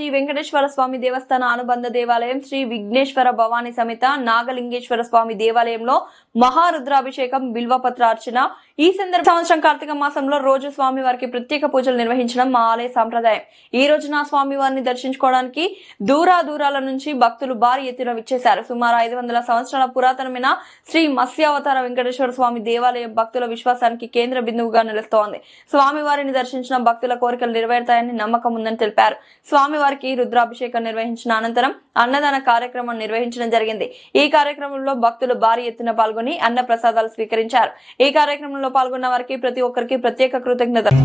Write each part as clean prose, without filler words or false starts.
శ్రీ వెంకటేశ్వర స్వామి దేవస్థాన అనుబంధ దేవాలయం శ్రీ విఘ్నేశ్వర భవానీ సమేత నాగలింగేశ్వర స్వామి దేవాలయంలో మహారుద్రాభిషేకం బిల్వపత్ర అర్చన ఈ సంవత్సరం కార్తీక మాసంలో రోజు స్వామి వారికి ప్రత్యేక పూజలు నిర్వహించడం మా ఆలయ సాంప్రదాయం. ఈ రోజున స్వామి వారిని దర్శించుకోవడానికి దూరాల నుంచి భక్తులు భారీ ఎత్తున విచ్చేశారు. సుమారు 500 సంవత్సరాల పురాతనమైన శ్రీ మత్స్యావతార వెంకటేశ్వర స్వామి దేవాలయం భక్తుల విశ్వాసానికి కేంద్ర బిందువుగా నిలుస్తోంది. స్వామి వారిని దర్శించిన భక్తుల కోరికలు నెరవేరుతాయని నమ్మకం ఉందని తెలిపారు. స్వామి వారికి రుద్రాభిషేకం నిర్వహించిన అనంతరం అన్నదాన కార్యక్రమం నిర్వహించడం జరిగింది. ఈ కార్యక్రమంలో భక్తులు భారీ ఎత్తున పాల్గొని అన్న ప్రసాదాలు స్వీకరించారు. ఈ కార్యక్రమంలో పాల్గొన్న వారికి ప్రతి ఒక్కరికి ప్రత్యేక కృతజ్ఞతలు.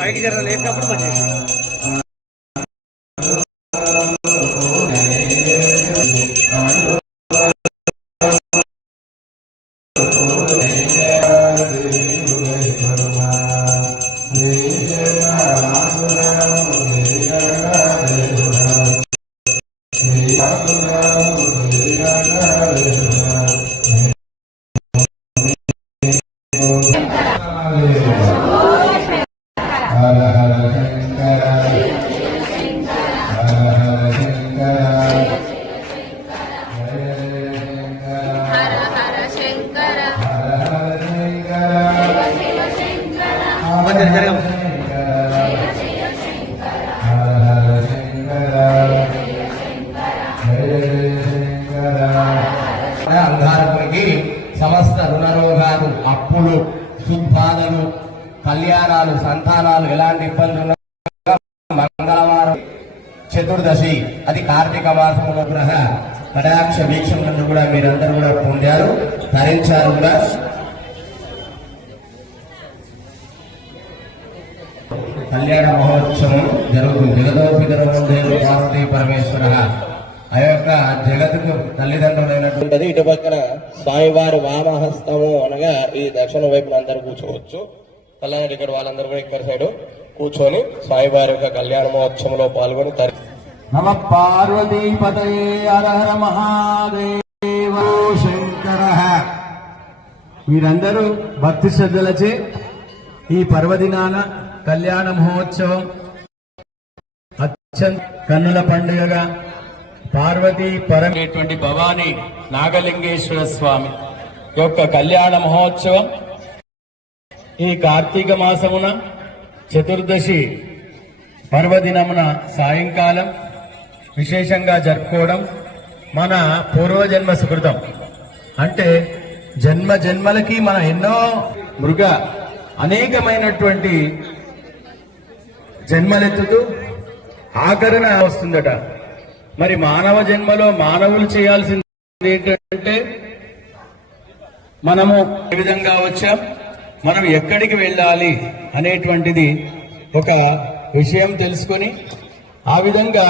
పైకి జర లేపినప్పుడు పనిచేసి అంగారకుడికి సమస్త రుణరోగాలు, అప్పులు, సుబాధలు, కళ్యాణాలు, సంతానాలు ఎలాంటి ఇబ్బందులు మంగళవారం చతుర్దశి అది కార్తీక మాసంలో గ్రహ కటాక్ష వీక్షణను కూడా మీరందరూ కూడా పొందారు, ధరించారు కూడా. కళ్యాణ మహోత్సవం జరుగుతుంది. జగదోపితరముందే పరమేశ్వర ఆ యొక్క జగత్తుకు తల్లిదండ్రులైనటువంటిది. ఇటు పక్కన స్వామివారి వామహస్తము అనగా ఈ దక్షిణ వైపున అందరూ కూర్చోవచ్చు. కళ్యాణ ఇక్కడ వాళ్ళందరూ కూడా ఇక్కడ సైడ్ కూర్చొని స్వామివారి యొక్క కళ్యాణ మహోత్సవంలో పాల్గొని నమ పార్వతీపతయే హర హర మహాదేవ శంకర. మీరందరూ భక్తి శ్రద్ధలచే ఈ పర్వదినాన కళ్యాణ మహోత్సవం అత్యంత కన్నుల పండుగగా పార్వతీ పరమేటువంటి భవానీ నాగలింగేశ్వర స్వామి యొక్క కళ్యాణ మహోత్సవం ఈ కార్తీక మాసమున చతుర్దశి పర్వదినమున సాయంకాలం విశేషంగా జరుపుకోవడం మన పూర్వజన్మ సుకృతం. అంటే జన్మ జన్మలకి మన ఎన్నో అనేకమైనటువంటి జన్మలెత్తుతూ ఆకరణ వస్తుందట. మరి మానవ జన్మలో మానవులు చేయాల్సింది ఏంటంటే మనము ఏ విధంగా వచ్చాం, మనం ఎక్కడికి వెళ్ళాలి అనేటువంటిది ఒక విషయం తెలుసుకొని ఆ విధంగా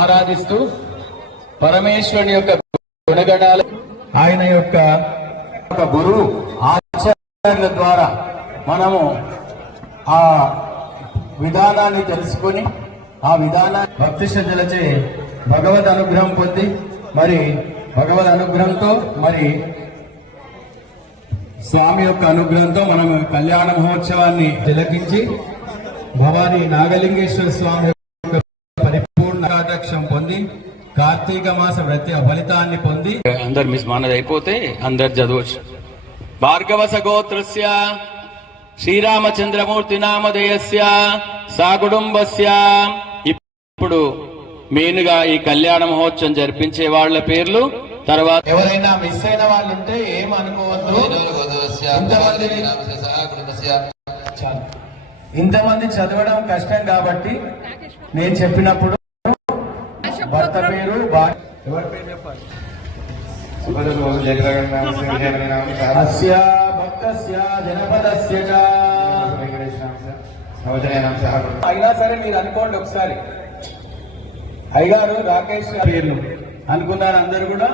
ఆరాధిస్తూ పరమేశ్వరుని యొక్క గుణగణాలు, ఆయన యొక్క గురువు ఆచార్యుల ద్వారా మనము ఆ విధానాన్ని తెలుసుకొని ఆ విధానాన్ని భక్తి శ్రద్ధలచే భగవద్ అనుగ్రహం పొంది మరి భగవద్ అనుగ్రహంతో మరి స్వామి యొక్క అనుగ్రహంతో మనం కళ్యాణ మహోత్సవాన్ని తిలకించి భవానీ నాగలింగేశ్వర స్వామి యొక్క పరిపూర్ణ కటాక్షం పొంది కార్తీక మాస వ్రత ఫలితాన్ని పొంది అందరు మిస్ మానది అయిపోతే అందరు చదవచ్చు. భార్గవ సగోత్రస్య శ్రీరామచంద్రమూర్తి నామధేయస్య సా కుటుంబస్య. ఇప్పుడు మెయిన్గా ఈ కళ్యాణ మహోత్సవం జరిపించే వాళ్ళ పేర్లు, తర్వాత ఎవరైనా మిస్ అయిన వాళ్ళు ఉంటే ఏమనుకోవద్దు. ఇంతమంది చదవడం కష్టం కాబట్టి నేను చెప్పినప్పుడు భర్త పేరు, ఎవరి పేరు చెప్పాలి, అస్య భక్తస్య జనపదస్య చ. అయినా సరే మీరు అనుకోండి ఒకసారి, అయ్యగారు రాకేష్ గారి పేర్లు అనుకున్నారు అందరు కూడా.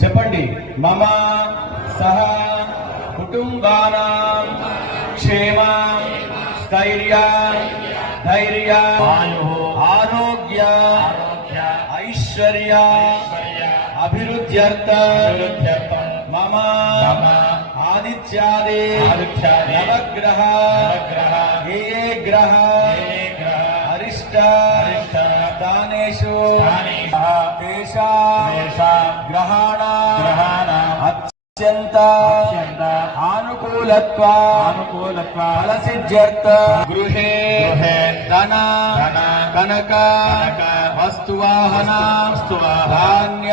చెప్పండి. మమ సహ కుటుంబానాం క్షేమ స్థైర్య ధైర్య ఆరోగ్య ఐశ్వర్య అభివృద్ధ్యర్థ మమ ఆదిత్యాది నవగ్రహ ఏ గ్రహ అరిష్ట స్థానేషు గ్రహాణ అత్యంత అనుకూలత్వ ఫలసిద్ధ్యర్థ గృహే ధన కనక వస్తువాహన ధాన్య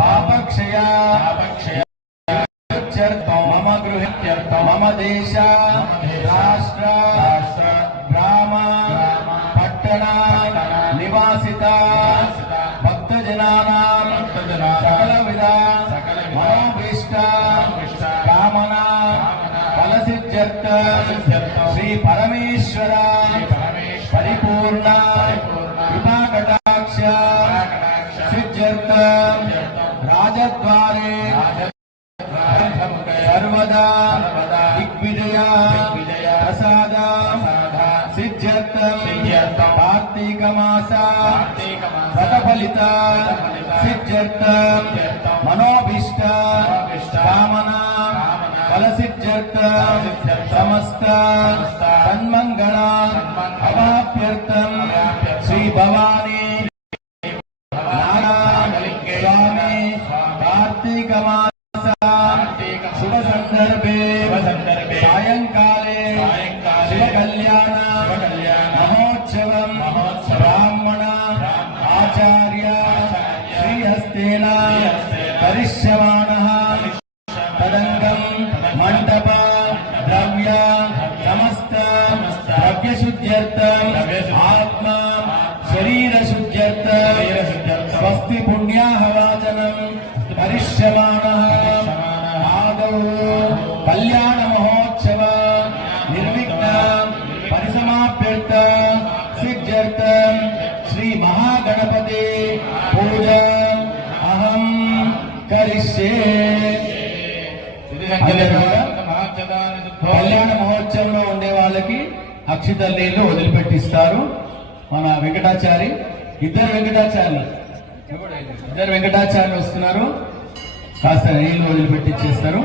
పాపక్షయ మమ గృహ్యర్థ మమ దేశ రాష్ట్ర గ్రామ పట్టణ నివాసిత భక్తజనానాం సకల విధ మనోభీష్ట కామన ఫలసిద్ధ్యర్థ శ్రీ పరమేశ్వర పరిపూర్ణ కృపాకటాక్ష సిద్ధ్యర్థ రాజద్వారే సర్వదా దిగ్విజయ ప్రసాద సిద్ధ్యర్థ కార్తీక మాస వ్రతఫలిత సిద్ధ్యర్థ మనోభీష్ట కామన ఫలసిద్ధ్యర్థ సమస్త సన్మంగళ అవాప్యర్థం శ్రీ భవానీ స్వామి కార్తీక మాస శుభ సందర్భే సాయంకాలే శివ కళ్యాణ మహోత్సవం బ్రాహ్మణ ఆచార్య శ్రీహస్తేన కరిష్యమాణః తదంగం మంటప ద్రవ్య సమస్త ద్రవ్యశుద్ధ్యర్థం ఆత్మ శరీర శుద్ధ్యర్థం స్వస్తి పుణ్యాహవాచనం కరిష్యమాణః. ఆదౌ కళ్యాణ మహోత్సవ నిర్విఘ్న పరిసమాప్యర్థ సిద్ధ్యర్థం శ్రీ మహాగణపతి పూజ అహం కరిష్యే. కళ్యాణ మహోత్సవంలో ఉండే వాళ్ళకి అక్షితల నీళ్లు వదిలిపెట్టిస్తారు. మన వెంకటాచారి ఇద్దరు వెంకటాచార్యులు వస్తున్నారు, కాస్త నీళ్లు వదిలిపెట్టిచ్చేస్తారు.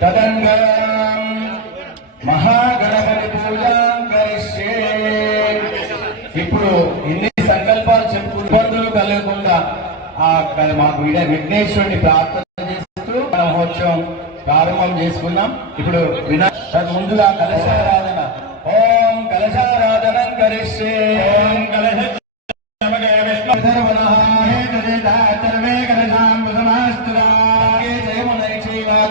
తదంగం మహాగణపతి పూజాం కరిష్యే. ఇప్పుడు ఇన్ని సంకల్పాలు చెప్పుకు ఇబ్బందులు కలగకుండా మాకు విఘ్నేశ్వరుని ప్రార్థన చేస్తూ మహోత్సవం ప్రారంభం చేసుకున్నాం. ఇప్పుడు ముందుగా కలశారాధన. ఓం కలశారాధనం కరిష్యే. ఓం కలశ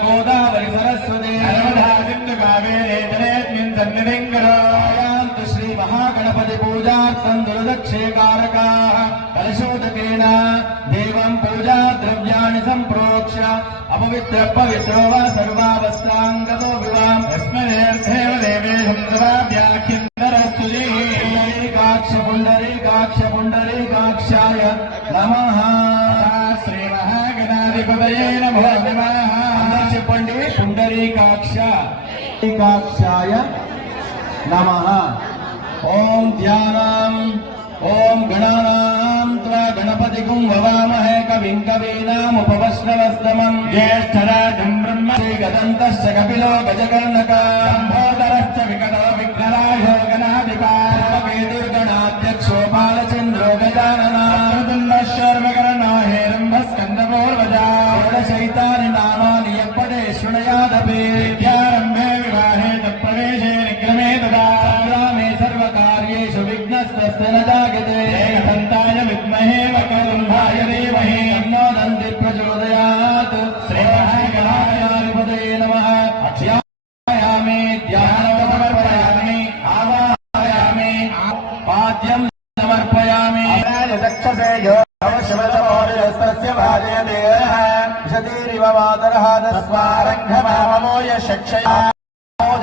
గోదావరి సరస్వతి శ్రీ మహాగణపతి పూజార్థం దుర్దక్షేకారకా కలశోదకేన దేవం పూజా ద్రవ్యాన్ని సంప్రోక్ష్య అపవిత్ర పవిత్రో వా సర్వావస్థాంగతో వివాం యస్మదేవ దేవేశం వ్యాఖ్యందరస్తుజీ. పుండరీకాక్ష పుండరీకాక్షాయ నమః. శ్రీ మహాగణాధిపతయే నమో నమః. చెప్పండి. పుండరీకాక్షాయ నమః. ఓం ధ్యానం. ఓం గణానాం త్వా గణపతిగుం వవామహే కవిం కవీనాముపవస్నవస్తమం జ్యేష్ఠరాజం బ్రహ్మ గదంతశ్చ కపిలో గజకర్ణకా సంభోదరశ్చ వికటో విఘ్నరాజో గణాధిపా దుర్గణాధ్యక్షో బాలచంద్రో గజాననా శర్మకరణో హేరంభస్కందపూర్వజా షోడశైతాని నామాని యప్పదే శృణయాదపి విద్యారంభే వివాహే ప్రవేశే నిగ్రమే తదా సంగ్రామే సర్వకార్యేషు విఘ్నస్తస్య న జాయతే. ఏకదంతాయ విద్మహే వక్రతుండాయ ధీమహి తన్నో నంది ప్రచోదయాత్. శ్రీ మహాగణాధిపతయే నమః. అక్షయామి ధ్యానం సమర్పయామి ఆవాహయామి పాద్యం సమర్పయామి. స్వారంఘమామోయ శక్షయా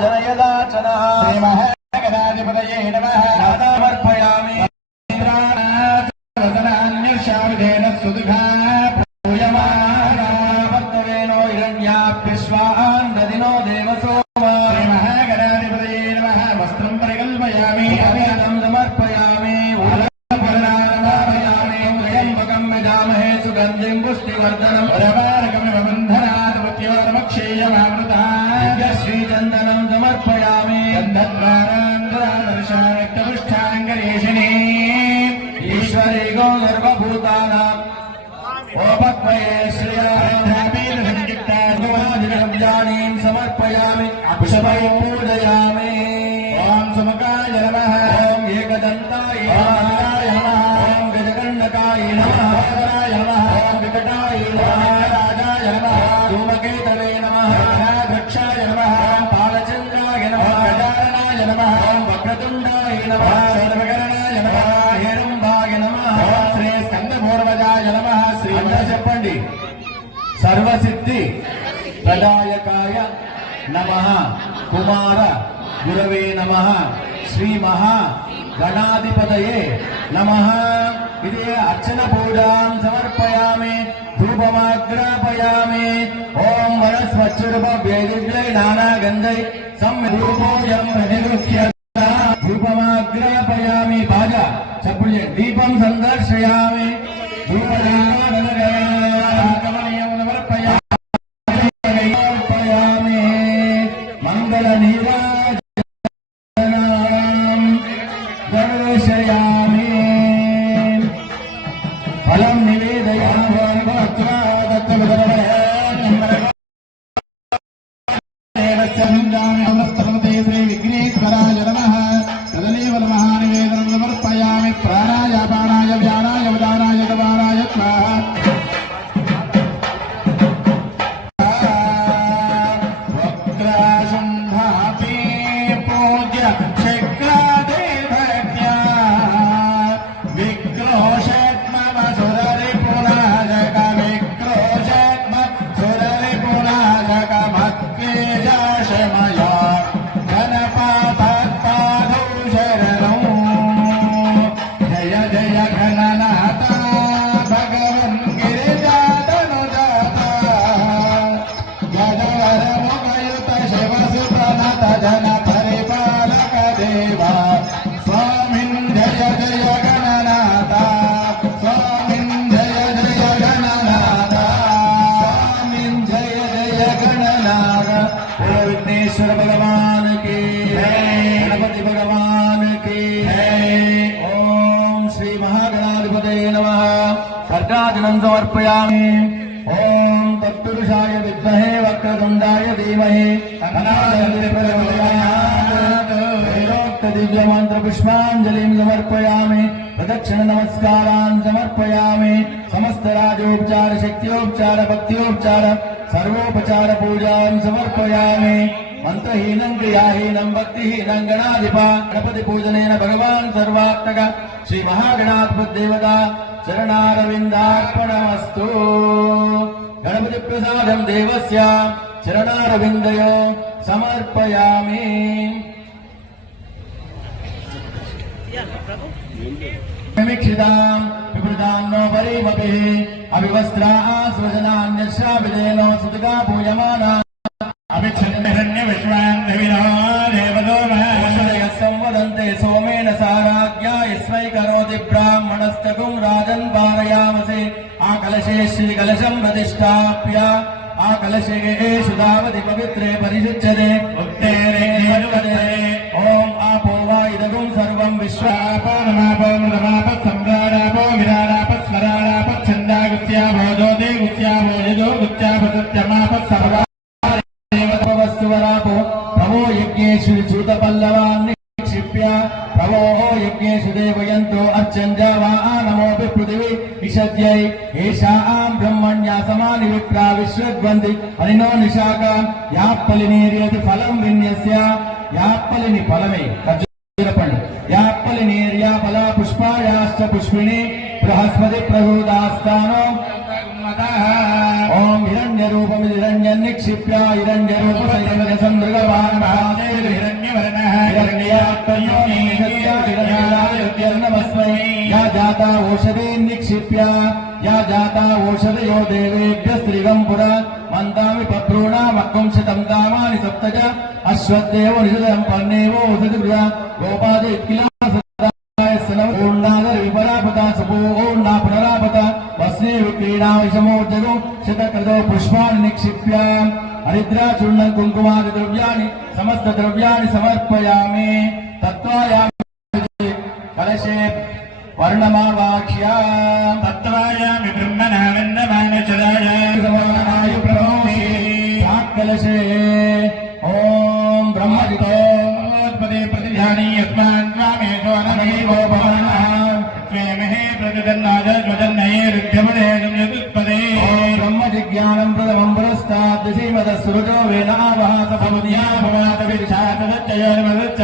జనయదాచనః శ్రీమహాగణాధిపతయే నమః సమర్పయామి రసనాన్యశావిధేన సుదుఘా పూయమానావర్తవేనో హిరణ్యాప్యశ్వాన్ దదినో దేవసోమా శ్రీమహాగణాధిపతయే నమః వస్త్రం పరికల్పయామి అభినం సమర్పయామి ఉలపరణానమాపయామి త్రయంబకం యజామహే సుగంధిం పుష్టివర్ధనం వరవారకమివ బంధనాత్ మృత్యోర్మక్షేయమామృతాయ శ్రీచందనం సమర్పయామి గంధద్వారాంధ్రాదర్శానక్తపుష్టాంగరేషిణీ ఈశ్వరీ గో సర్వభూతానాం ఓపక్వయే శ్రియాధాపీతసంయుక్తాద్వాదిగవ్యానీం సమర్పయామి పుష్పై పూజయామి ఓం సుమకాయ నమః ఓం ఏకదంతాయ నమః ఓం గజగండకాయ నమః ఓం వికటాయ నమః రాజాయ నమః ధూమకేతవే నమః నాగక్షాయ నమః పాలచంద్రాయ నమః గజాననాయ నమః ఓం వక్రతుండాయ నమః సర్వకరణాయ నమః హేరంబాయ నమః శ్రీ స్కందపూర్వజాయ నమః శ్రీ చెప్పండి సర్వసిద్ధి ప్రదాయకాయ నమః కుమార గురవే నమః శ్రీ మహా గణాధిపతయే నమః ఇది అర్చన పూజాం సమర్పయామి ధూపమాగ్రాపయామి ఓం వనస్వచ్చురూప వేదివ్యై నానాగంధై సంరూపోయం ప్రతిగృహ్య ధూపమాగ్రాపయామి బాజ చప్పుడు దీపం సందర్శయామి సమర్పయామి మంగళ నీరాజనం దర్శయామి ఫలం నివేదయామి శ్రీ విఘ్నేశ్వరాయ నమః తదనీవ నమః నివేదనం సమర్పయామి ప్రాణాయ పానాయ వ్యానాయ ఉదానాయ గవానాయ స్వాహా వక్రాశుంభాపి పూజ్య శక్రాదే భక్త్యా విక్రోషత్మమ సురరి పునాజక విక్రోషత్మ సురరి పునాజక మత్వేజాశమయా గణపాపత్పాదౌ శరణం జయ జయ గణనాథ భగవన్ గిరిజాతనుజాత గజవర ముఖయుత శివ సుప్రణత జన పరిపాలక దేవ స్వామిన్ జయ జయ గణనాథ స్వామిన్ జయ జయ గణనాథ స్వామిన్ జయ జయ గణనాథ बोलो विघ्नेश्वर भगवान की गणपति भगवान की ओम श्री महागणाधिपतये नमः सर्गादिनं समर्पयामि ओम तत्पुरुषाय विद्महे वक्रतुण्डाय धीमहि वेदोक्त दिव्य मंत्र पुष्पांजलिं समर्पयामि प्रदक्षिण नमस्कारान् समर्पयामि समस्त राजोपचार शक्त्योपचार भक्त्योपचार सर्वोपचार पूजां समर्पयामि मंत्रहीनं क्रियाहीनं भक्तिहीनं गणाधिपा गणपति पूजनेन भगवान् सर्वात्मक श्री महागणाधिपति देवता चरणारविन्दार्पणमस्तु गणपति प्रसादं देवस्य चरणारविन्दयो समर्पयामि विमिक्षिताम् विपृताम् नो परीमभिः अविवस्त्राः स्वजनान्यश्राविदेनो सुतगा पूयमाना अभिच्छन्निरण्य विश्वान् देविनो देवदोमः संवदन्ते सोमेन साराज्ञा यस्मै करोति ब्राह्मणस्तकुं राजन् पारयामसे आकलशे श्रीकलशं प्रतिष्ठाप्य आकलशे सुधावति पवित्रे परिशुच्यते उत्तेरे ओम आपो वा इदगुं सर्वं विश्वापो नमापो मृतमाप सम्राडापो विराडाप स्मराडाप छन्दागुस्यापो ज्योतिगुस्यापो यजो गुस्यापो सत्यमाप सर्वा देवतवस्तुवरापो प्रभो यज्ञेषु च्युतपल्लवान् निक्षिप्य प्रभो यज्ञेषु देवयन्तो अर्चन्द्या नमोऽपि पृथिवी विशद्यै एषां ब्रह्मण्या समानि विप्रा विश्वद्वन्ति हरिणो निशाका याप्पलिनीर्यति फलं विन्यस्य याप्पलिनि फलमे खर्जूरपण्डु याप्पलिनीर्या फला पुष्पायाश्च पुष्पिणी बृहस्पति प्रभूदास्तानो ओम हिरण्यरूप रूपमिरण्यं निक्षिप्य हिरण्यरूपसंदृगवान् हिरण्यवर्णः हिरण्यात्मयोनिर्नमस्मै या जाता ओषधे निक्षिप्य या जाता ओषधयो देवेभ्य स्त्रीगं पुरा मन्दामि पप्रूणामक्कुंशतं कामानि सप्तज अश्वत्थेव निषदं पर्णेवो ओषधिगृह गोपादे किला पुनरापता शतकृतो पुष्पाणि निक्षिप्य हरिद्राचूर्णं कुङ्कुमादि द्रव्याणि समस्त द्रव्याणि समर्पयामि तत्त्वायामि कलशे वर्णमावाक्ष्याम् तत्त्वायामि ब्रह्मणा वन्दमानचराय प्रभोषे कलशे ॐ ब्रह्मजितोत्पदे प्रतिध्यानि यस्मान् स्वामेषु अनमेवो भवनः त्वेमहे प्रतिदन्नाजज्वदन्नैरुध्यपदे संयतुत्पदे ब्रह्मजिज्ञानं प्रथमं पुरस्तात् दशीमदस्सुरुजो वेदावहास समुद्या भवातविर्षातदच्चयोर्मदच्च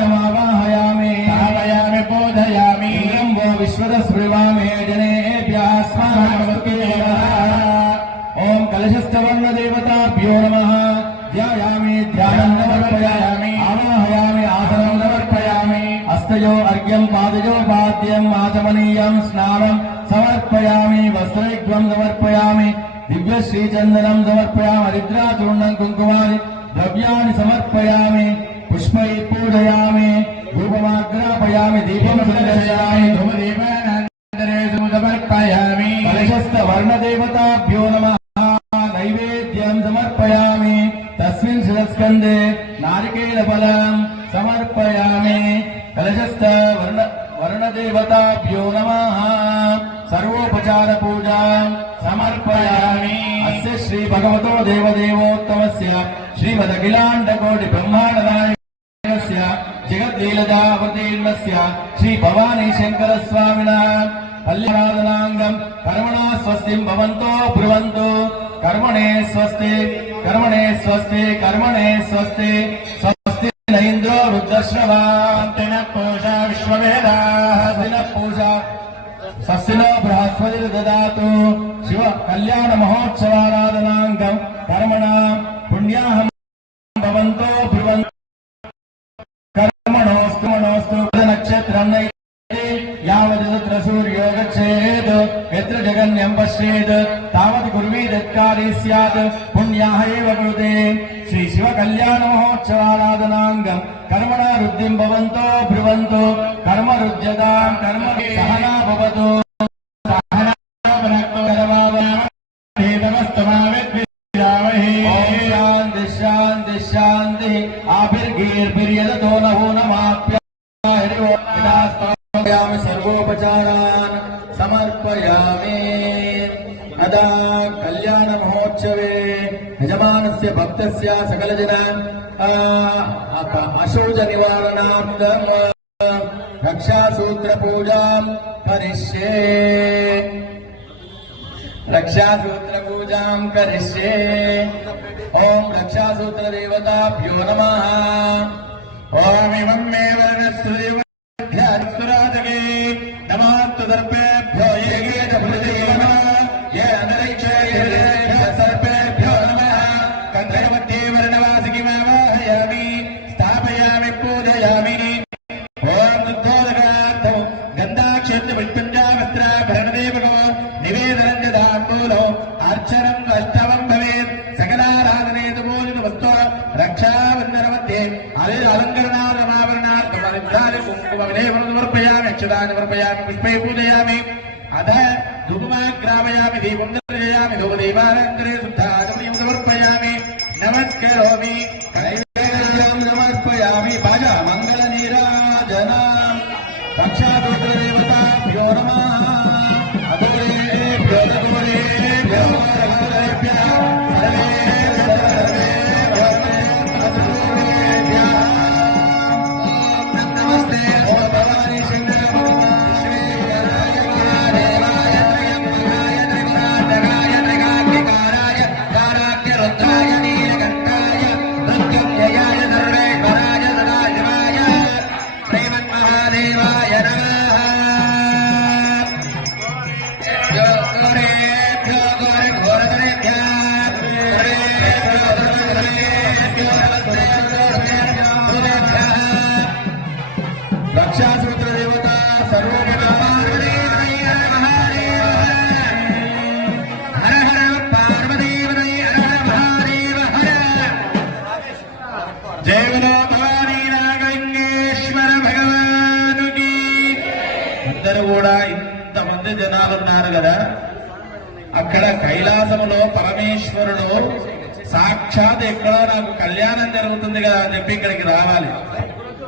विवाहमावाहयामि भावयामि बोधयामि वो विश्वदस्पृवामे जनेभ्यः स्मरणमस्तु ॐ कलशस्थवर्णदेवताभ्यो नमः ध्यायामि ध्यानं समर्पयामि आवाहयामि आसनं समर्पयामि हस्तयो अर्घ्यं पादयो पाद्यम् आचमनीयं स्नानं समर्पयामि वस्त्रैग्वं समर्पयामि दिव्यश्रीचन्दनं समर्पयामि हरिद्राचूर्णं कुङ्कुमानि द्रव्याणि समर्पयामि पुष्पैः पूजयामि धूपमाग्रापयामि दीपं दर्शयामि धूमदीपानन्तरे समर्पयामि कलशस्थवर्णदेवताभ्यो नमः नैवेद्यं समर्पयामि तस्मिन् शिरस्कन्धे नारिकेलफलं समर्पयामि कलशस्थ वर्णदेवताभ्यो नमः सर्वोपचार पूजां समर्पयामि अस्य श्री भगवतो देवदेवोत्तमस्य श्रीमदखिलाण्डकोटि ब्रह्माण्डनायकस्य जगद्लीलजावतीर्णस्य श्री भवानी शंकर स्वामिनः कल्याणादनांगं कर्मणा स्वस्तिं भवन्तो ब्रुवन्तु कर्मणे स्वस्ति कर्मणे स्वस्ति कर्मणे स्वस्ति स्वस्ति न इन्द्रो रुद्रश्रवान्तिन पूषा विश्ववेदाः दिन पूषा स्वस्तिनो बृहस्पतिर्ददातु शिव कल्याण महोत्सवाराधनांगं कर्मणा पुण्याहं भवन्तो ब्रुवन्तु कर्मणोस्तु नक्षत्रं यावद् सूर्यो गच्छेत् यत्र जगन्यं पश्येत् तावत् कुर्वीदत्कारी स्यात् पुण्याः एव कृते श्री शिव कल्याण महोत्सवाराधनांगं कर्मणा रुद्धिं भवन्तो ब्रुवन्तु कर्म रुज्यतां कर्म सहना भवतु सहना भुनक्तु भेदमस्तमाविद्विषावहे शान्ति शान्ति शान्ति आभिर्गीर्भिर्यदतो नभो नमाप्य सर्वोपचारान् समर्पयामि अदा कल्याण महोत्सवे यजमानस्य भक्तस्य सकलजन अशौच निवारणार्थं रक्षासूत्र पूजां करिष्ये रक्षासूत्र पूजां करिष्ये ओम रक्षासूत्र देवताभ्यो नमः ओम इमं मे वर्णस्त्रिव ध्यानसुराजगे नमस्तु दर्पेभ्यो ये च भुजदेवः ये अनरिक्षे सर्पेभ्यो नमः कन्धरमध्ये वर्णवासिकीमावाहयामि स्थापयामि पूजयामि ओम शुद्धोदकार्थं गन्धाक्षेत्र पुष्पञ्चावस्त्राभरणदेवको निवेदनं ददातुलो अर्चनं अष्टवं भवेत् सकलाराधने तु पूजितवस्तु रक्षाबन्धनमध्ये अलङ्करणार्थमाभरणार्थम् कुङ्कुमविलेपनं अक्षतानि समर्पयामि पुष्पैः पूजयामि अथ धूपमाग्रापयामि दीपं दर्शयामि धूपदीपानन्तरे शुद्धाचमनीयं समर्पयामि नमस्करोमि नैवेद्यं समर्पयामि भजा मङ्गलनीराजनां रक्षासूत्रदेवताभ्यो नमः अदूरेभ्यो ददूरेभ्यो सर्वेभ्यः नमस्ते ओ भवानी शंकर श्री देवाय त्रयंबकाय त्रिपुरांतकाय त्रिकाग्निकाराय काराग्य रुद्राय नीलकंठाय అక్కడ కైలాసములో పరమేశ్వరుడు సాక్షాత్ ఎక్కడో నాకు కళ్యాణం జరుగుతుంది కదా అని చెప్పి ఇక్కడికి రావాలి.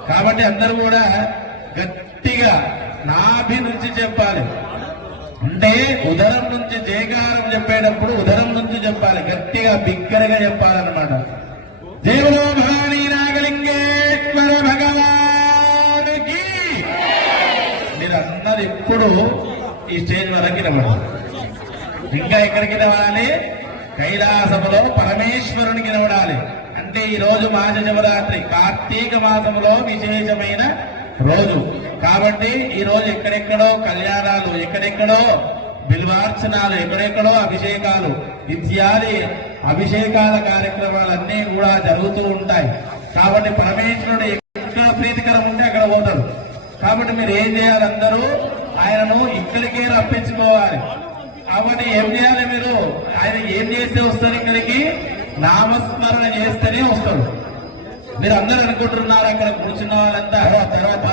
కాబట్టి అందరూ కూడా గట్టిగా నాభి నుంచి చెప్పాలి. అంటే ఉదరం నుంచి జయకారం చెప్పేటప్పుడు ఉదరం నుంచి చెప్పాలి, గట్టిగా బిగ్గరగా చెప్పాలన్నమాట. దేవులో భవానీ నాగలింగేశ్వర భగవానికి మీరందరూ ఎప్పుడు ఈ స్టేజ్ వరకు నిలబడాలి. ఇంకా ఎక్కడికి నిలబడాలి? కైలాసములో పరమేశ్వరునికి నిలబడాలి. అంటే ఈ రోజు మాస శివరాత్రి కార్తీక మాసంలో విశేషమైన రోజు కాబట్టి ఈ రోజు ఎక్కడెక్కడో కళ్యాణాలు, ఎక్కడెక్కడో బిల్వార్చనాలు, ఎక్కడెక్కడో అభిషేకాలు ఇత్యాది అభిషేకాల కార్యక్రమాలన్నీ కూడా జరుగుతూ ఉంటాయి. కాబట్టి పరమేశ్వరుడు ఎక్కడ ప్రీతికరం ఉంటే అక్కడ పోతాడు. కాబట్టి మీరు ఏం చేయాలి? అందరూ ఆయనను ఇక్కడికే రప్పించుకోవాలి. కాబట్టి ఏం చేయాలి? మీరు ఆయన ఏం చేస్తే వస్తారు ఇక్కడికి? నామస్మరణ చేస్తేనే వస్తాడు. మీరు అందరూ అనుకుంటున్నారు అక్కడ కూర్చున్న వాళ్ళంతా తర్వాత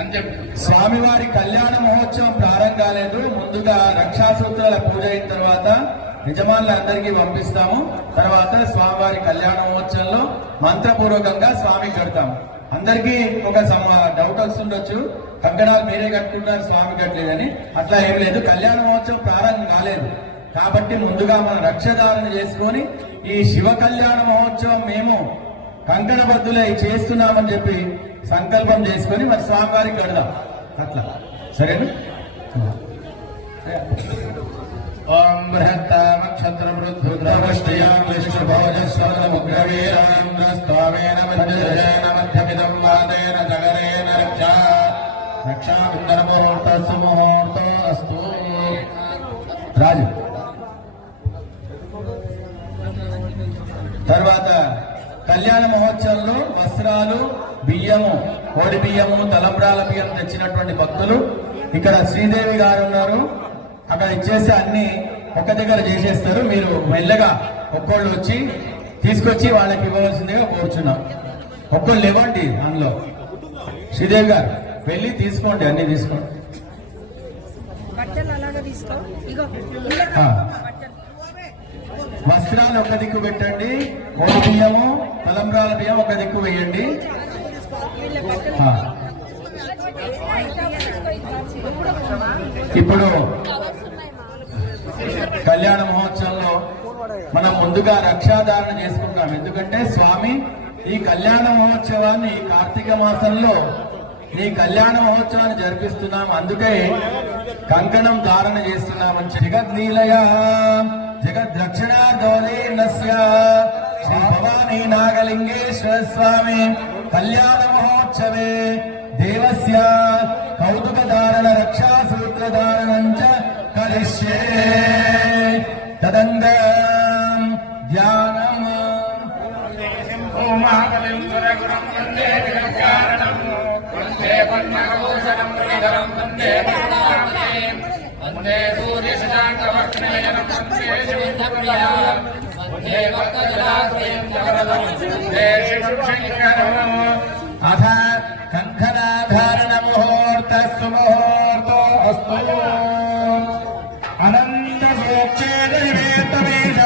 అని చెప్పి. స్వామివారి కళ్యాణ మహోత్సవం ప్రారంభం కాలేదు. ముందుగా రక్షాసూత్రాల పూజ అయిన తర్వాత యజమానులందరికీ పంపిస్తాము. తర్వాత స్వామివారి కళ్యాణ మహోత్సవంలో మంత్రపూర్వకంగా స్వామి కడతాము. అందరికీ ఒక డౌట్ వస్తుండొచ్చు, కంకణాలు మీరే కట్టుకుంటారు స్వామి కట్టలేదని. అట్లా ఏం లేదు, కళ్యాణ మహోత్సవం ప్రారంభం కాలేదు కాబట్టి ముందుగా మనం రక్షధారణ చేసుకొని ఈ శివ కళ్యాణ మహోత్సవం మేము కంకణబద్దులై చేస్తున్నామని చెప్పి సంకల్పం చేసుకొని మరి స్వామివారికి కడదాం. అట్లా సరేనా? ఓం బృహత్తమక్షత్రవృద్ధుద్రవష్టయాగ్రవేరాంద్రస్వామేన మధ్యమిదం వాదేన జగరేణ రక్షాముహూర్తస్సు ముహూర్తో అస్తు. రాజు తర్వాత కళ్యాణ మహోత్సవంలో వస్త్రాలు, బియ్యము, కోడి బియ్యము, తలంబ్రాల బియ్యం తెచ్చినటువంటి భక్తులు ఇక్కడ శ్రీదేవి గారు ఉన్నారు, అక్కడ ఇచ్చేసి అన్ని ఒక దగ్గర చేసేస్తారు. మీరు మెల్లగా ఒక్కోళ్ళు వచ్చి తీసుకొచ్చి వాళ్ళకి ఇవ్వవలసిందిగా కోరుచున్నాం. ఒక్కోళ్ళు ఇవ్వండి. అందులో శ్రీదేవి గారు వెళ్ళి తీసుకోండి, అన్ని తీసుకోండి. వస్త్రాలు ఒక దిక్కు పెట్టండి, కోడి బియ్యము, తలంబ్రాల బియ్యం ఒక దిక్కు వేయండి. ఇప్పుడు కళ్యాణ మహోత్సవంలో మనం ముందుగా రక్షాధారణ చేసుకుంటాం. ఎందుకంటే స్వామి ఈ కళ్యాణ మహోత్సవాన్ని కార్తీక మాసంలో ఈ కళ్యాణ మహోత్సవాన్ని జరిపిస్తున్నాం. అందుకే కంకణం ధారణ చేస్తున్నామని. జగద్లీలయ జగద్రక్షణార్థోలేనస్య శ్రీ భవానీ నాగలింగేశ్వర స్వామి కళ్యాణ మహోత్సవే దేవస్య కౌతుక ధారణ రక్షా సూత్ర ధారణం చ కరిష్యే. తదంగం ధ్యానం వందే సూర్య శశాంకవర్ణనయనం వందే శివప్రియాం వందే భక్తజలాశ్రయం జగదం వందే శివశంకరం. అథ కంకణాధారణ ముహూర్తస్సు ముహూర్తో అస్తు. అనంత సోక్షేదవేతమేష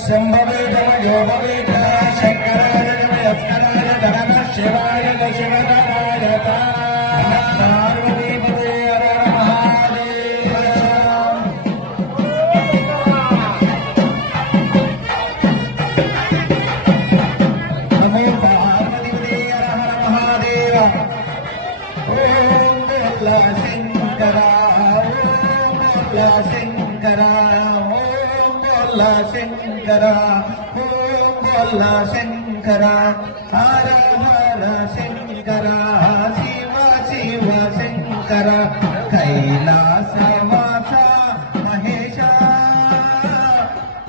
శంభవే యోగవేద శంకరాయ నమస్కారాయ ధనమ శివాయ శివరాయ పార్వతీపదే హర మహాదేవ. నమో పార్వతీపదే హర మహాదేవ. ఓం బోలా శంకర, ఓం బోలా శంకర, ఓం బోలా శంకర ఓం బోలా శంకర హర హర శంకర శివ శివ శంకర కైలాసవాస మహేశ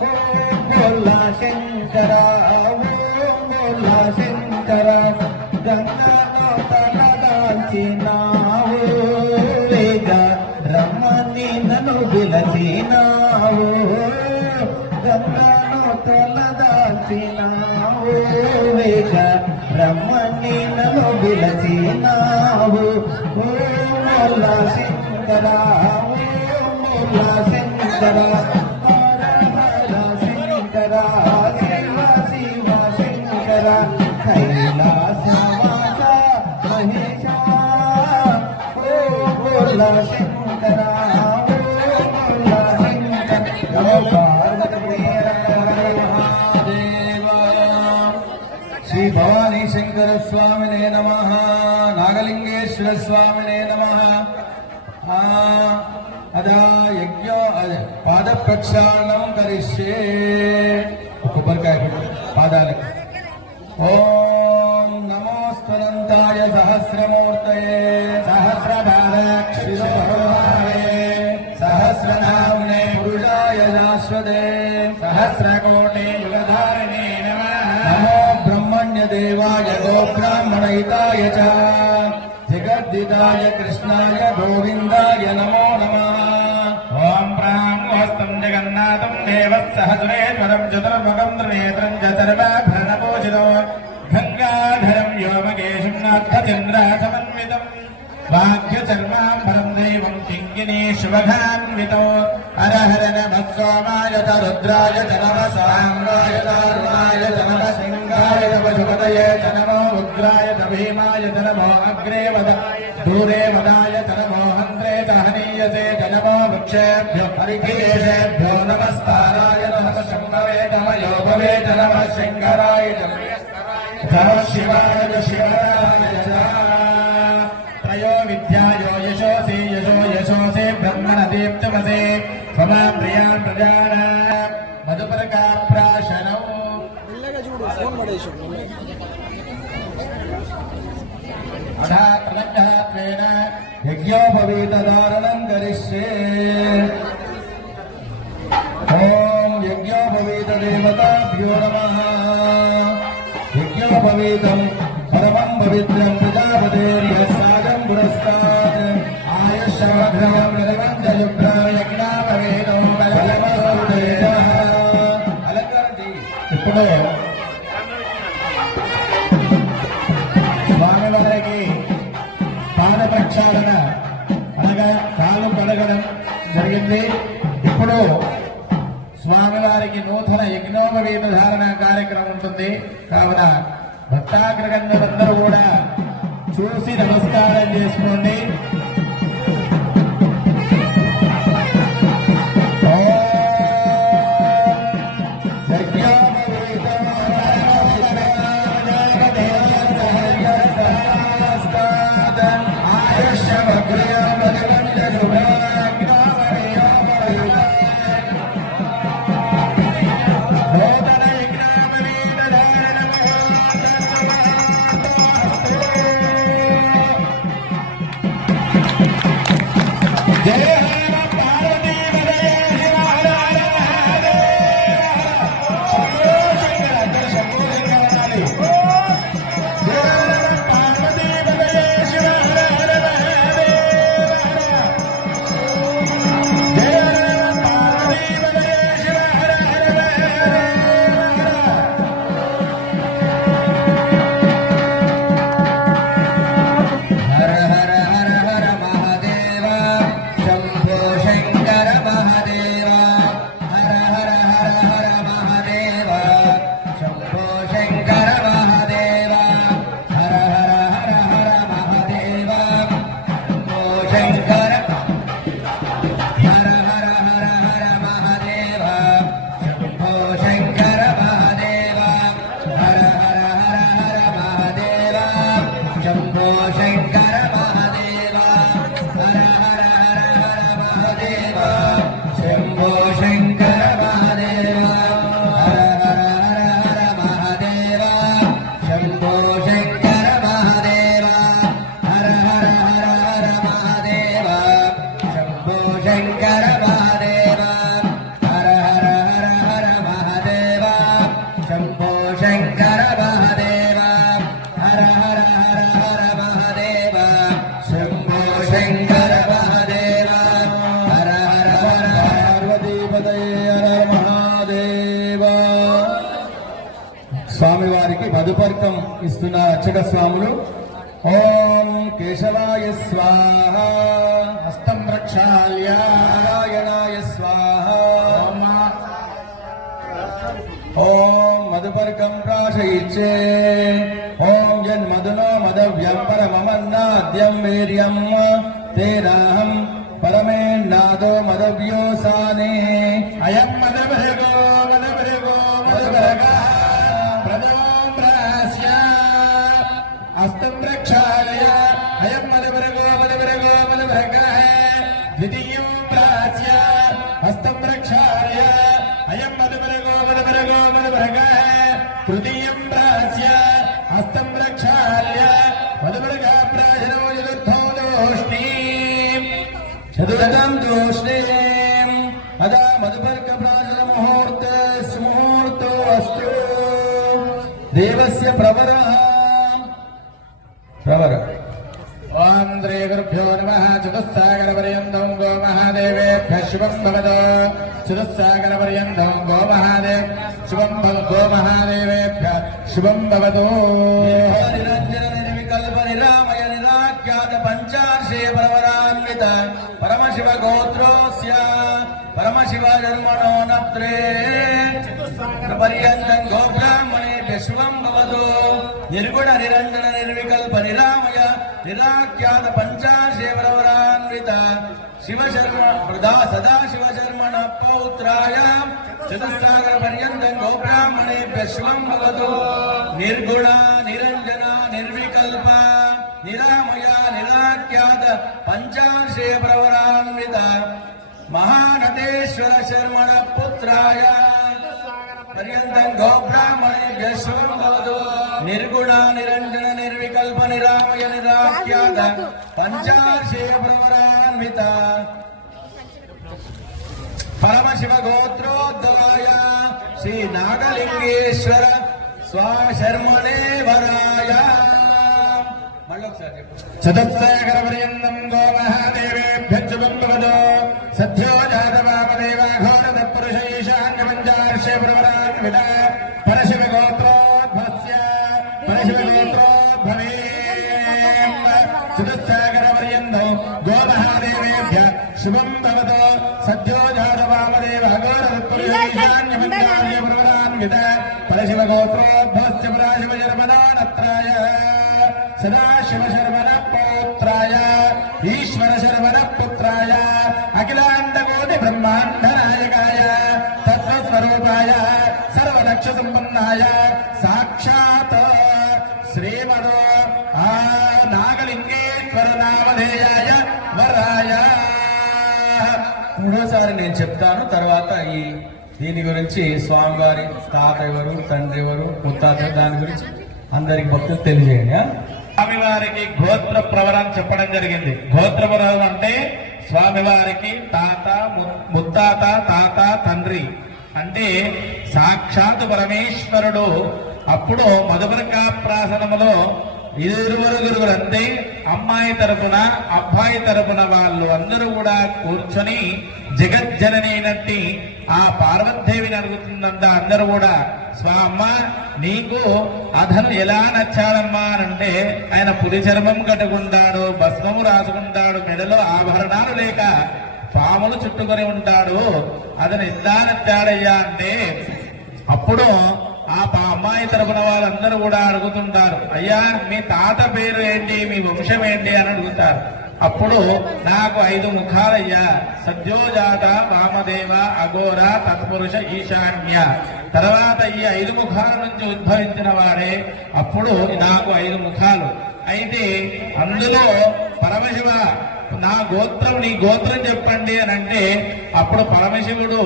ఓం బోలా శంకర ఓం బోలా శంకర గంగలో తలదాల్చినావు వేగ రమ్మని నన్ను పిలచినావు గంగలో తలదాల్చినావు వేగ రమ్మని నన్ను పిలచినావు ఓం బోలా శంకర ఓం బోలా శంకర హర హర శంకర శివ శివ శంకర కైలాసవాస మహేశ ఓం బోలా శంకర ఓం బోలా శంకర నమో పార్వతీ మహాదేవ శ్రీ భవానీ శంకర స్వామినే నమః నాగలింగేశ్వర స్వామినే నమః అదా యజ్ఞో పాద ప్రక్షాళనం కరిష్యే కొబ్బరికాయ పాదాలకు ఓం నమోస్తనంతాయ సహస్రమూర్తయే సహస్రపాదాక్షిరే సహస్రనామ్నే పురుషాయ శాశ్వతే సహస్రకోటి యుగధారిణే నమో బ్రహ్మణ్య దేవాయ గోబ్రాహ్మణహితాయ చ జగద్దితాయ కృష్ణాయ గోవిందాయ నమో నమః ఓం బ్రాహ్మోస్తం జగన్నాథం దేవః సహసురేశ్వరం చతుర్ముఖం త్రినేత్రం చ సర్వాభరణభూషితో గంగాధరం వ్యోమకేశం నాథచంద్రసమన్వితం వాగ్యచర్మాంబరం దైవం కింకినీ శుభగాన్వితో హర హర నమః సోమాయ చ రుద్రాయ చ నమః సామ్రాయ చ అరుణాయ చ నమః సింగాయ చ పశుపతయే చ నమో రుద్రాయ చ భీమాయ చ నమో అగ్రే వద దూరే వదాయ చ నమో హంత్రే చ హనీయసే చ నమో వృక్షేభ్యో హరికేశేభ్యో నమస్కారాయ నమః శంభవే నమయో భవే చ నమః శంకరాయ చ శివాయ చ శివరాయ చ त्रयो विद्यायो यशोसि यशो यशोसे ब्रह्मण दीप्तमसे स्वमा प्रियां प्रजाना मधुपरका प्राशनौ अधात्मज्ञात्वेन यज्ञोपवीतधारणं करिष्ये ॐ यज्ञोपवीतदेवताभ्यो नमः यज्ञोपवीतं परमं पवित्रं प्रजापतेर्यस्सादं पुरस्तात् आयुष्यवग्रहं निर्वञ्जयुग्रायज्ञापवेदो बलमसुदेवः अलकर्ति ఇప్పుడు స్వామివారికి పాద ప్రక్షాళన అనగా కాలు కడగడం జరిగింది. ఇప్పుడు స్వామివారికి నూతన యజ్ఞోపవీత ధారణ కార్యక్రమం ఉంటుంది. కావున భక్తాగ్రగణ్యులందరూ కూడా చూసి నమస్కారం చేసుకోండి. శంభో శంకర మహాదేవ ఇస్తున్నారు అర్చక స్వాములు. ఓం కేశవాయ స్వాహ, హస్తం ప్రక్షాళ్య నారాయణాయ స్వాహ. ఓం మధుపర్కం ప్రాశయిచ్చే. ఓం యన్మధునో మదవ్యం పరమమన్నాద్యం వీర్యం తేనాహం పరమేన్నాదో మదవ్యోసానే. అయం మదభృగో మదభృగో మదభృగః ప్రథమం ప్రాస్య హస్తం ప్రక్షాళ్య. అయం మదభృగో మదభృగో మదభృగః ద్వితీయం ప్రాస్య హస్తం ప్రక్షాళ్య. అయం మదభృగో మదభృగో మదభృగః తృతీయం ప్రాస్య హస్తం ప్రక్షాళ్య. మదభృగः ప్రాశనో చతుర్థో దోష్ణీం చతుర్థం దోష్ణీం. అదా మధుపర్క ప్రాశన ముహూర్తే సుముహూర్తో అస్తు. దేవస్య ప్రవర ఓం శ్రీ గురుభ్యో నమః. చతుస్సాగర పర్యంతం గో మహాదేవేభ్యః శుభం భవతు. చతుస్సాగర పర్యంతం గో మహాదేవ్ శుభం గో మహాదేవేభ్యః శుభం భవతు. నిరంజన నిర్వికల్ప నిరామయ నిరాఖ్యాత పంచాశే పరవరాన్విత పరమశివ గోత్రోస్య పరమశివ జన్మనో నత్రే పర్యంతం గో బ్రాహ్మణేభ్యః శుభం భవతు. నిర్గుణ నిరంజన నిర్వికల్ప నిరామయ నిరాఖ్యాత పంచాశే పరవరాన్విత శివశర్మ వృధా సదా శివశర్మణ పౌత్రాయ చతుస్సాగర పర్యంతం గో బ్రాహ్మణేభ్యః శుభం భవతు. నిర్గుణ నిరంజన నిర్వికల్ప నిరామయ నిరాఖ్యాత పంచాశే ప్రవరాన్విత మహానటేశ్వర శర్మణ పుత్రాయ పర్యంతం గో బ్రాహ్మణేభ్యః శుభం భవతు. నిర్గుణ నిరంజన నిర్వికల్ప నిరామయ నిరాఖ్యాత పంచాశే ప్రవరాన్విత పరమశివ గోత్రోద్భవాయ శ్రీ నాగలింగేశ్వర స్వాశర్మణే వరాయ. చతుస్సాగర పర్యంతం గో మహాదేవేభ్యః శుభం భవతు. సద్యో జాతవామదేవ ఘోర తత్పురుష ఈశాన్య పంచాశే ప్రవరాన్విత పరశివ గోత్రోద్భవస్య పరశివ గోత్రోద్భవే. చతుస్సాగర పర్యంతం గో మహాదేవేభ్యః శుభం భవతు. సద్యో జాతవామదేవ ఘోర తత్పురుష ఈశాన్య పంచాశే ప్రవరాన్విత పరశివ గోత్రోద్భవస్య పరశివ శర్మదానత్రాయ సదాశివ శర్మణ పౌత్రాయ ఈశ్వర శర్మణ పుత్రాయ అఖిలాండ కోటి బ్రహ్మాండ నాయకాయ తత్వస్వరూపాయ సర్వదక్ష సంపన్నాయ సాక్షాత్ శ్రీమదో ఆ నాగలింగేశ్వర నామధేయాయ వరాయ. మూడోసారి నేను చెప్తాను, తర్వాత దీని గురించి స్వామివారి తాత ఎవరు, తండ్రి ఎవరు, ముత్తాత, దాని గురించి అందరికి భక్తులు తెలియజేయండి. స్వామివారికి గోత్ర ప్రవరం చెప్పడం జరిగింది. గోత్ర ప్రవరం అంటే స్వామివారికి తాత, ముత్తాత, తాత, తండ్రి అంటే సాక్షాత్ పరమేశ్వరుడు. అప్పుడు మధుపర్కాప్రాసనములో ఇరువురు అంటే అమ్మాయి తరపున అబ్బాయి తరపున వాళ్ళు అందరూ కూడా కూర్చొని జగజ్జననైనట్టి ఆ పార్వతీదేవిని అడుగుతుందంట. అందరూ కూడా స్వామ్మ నీకు అతను ఎలా నచ్చాడమ్మా అంటే ఆయన పులి చర్మం కట్టుకుంటాడు, భస్మము రాసుకుంటాడు, మెడలో ఆభరణాలు లేక పాములు చుట్టుకొని ఉంటాడు, అతను ఎలా నచ్చాడయ్యా అంటే అప్పుడు ఆ అమ్మాయి తరపున వాళ్ళందరూ కూడా అడుగుతుంటారు, అయ్యా మీ తాత పేరు ఏంటి, మీ వంశం ఏంటి అని అడుగుతారు. అప్పుడు నాకు 5 ముఖాలయ్యా, సద్యోజాత, వామదేవ, అఘోర, తత్పురుష, ఈశాన్య. తర్వాత ఈ 5 ముఖాల నుంచి ఉద్భవించిన వాడే. అప్పుడు నాకు 5 ముఖాలు. అయితే అందులో పరమశివ నా గోత్రం, నీ గోత్రం చెప్పండి అని అంటే అప్పుడు పరమశివుడు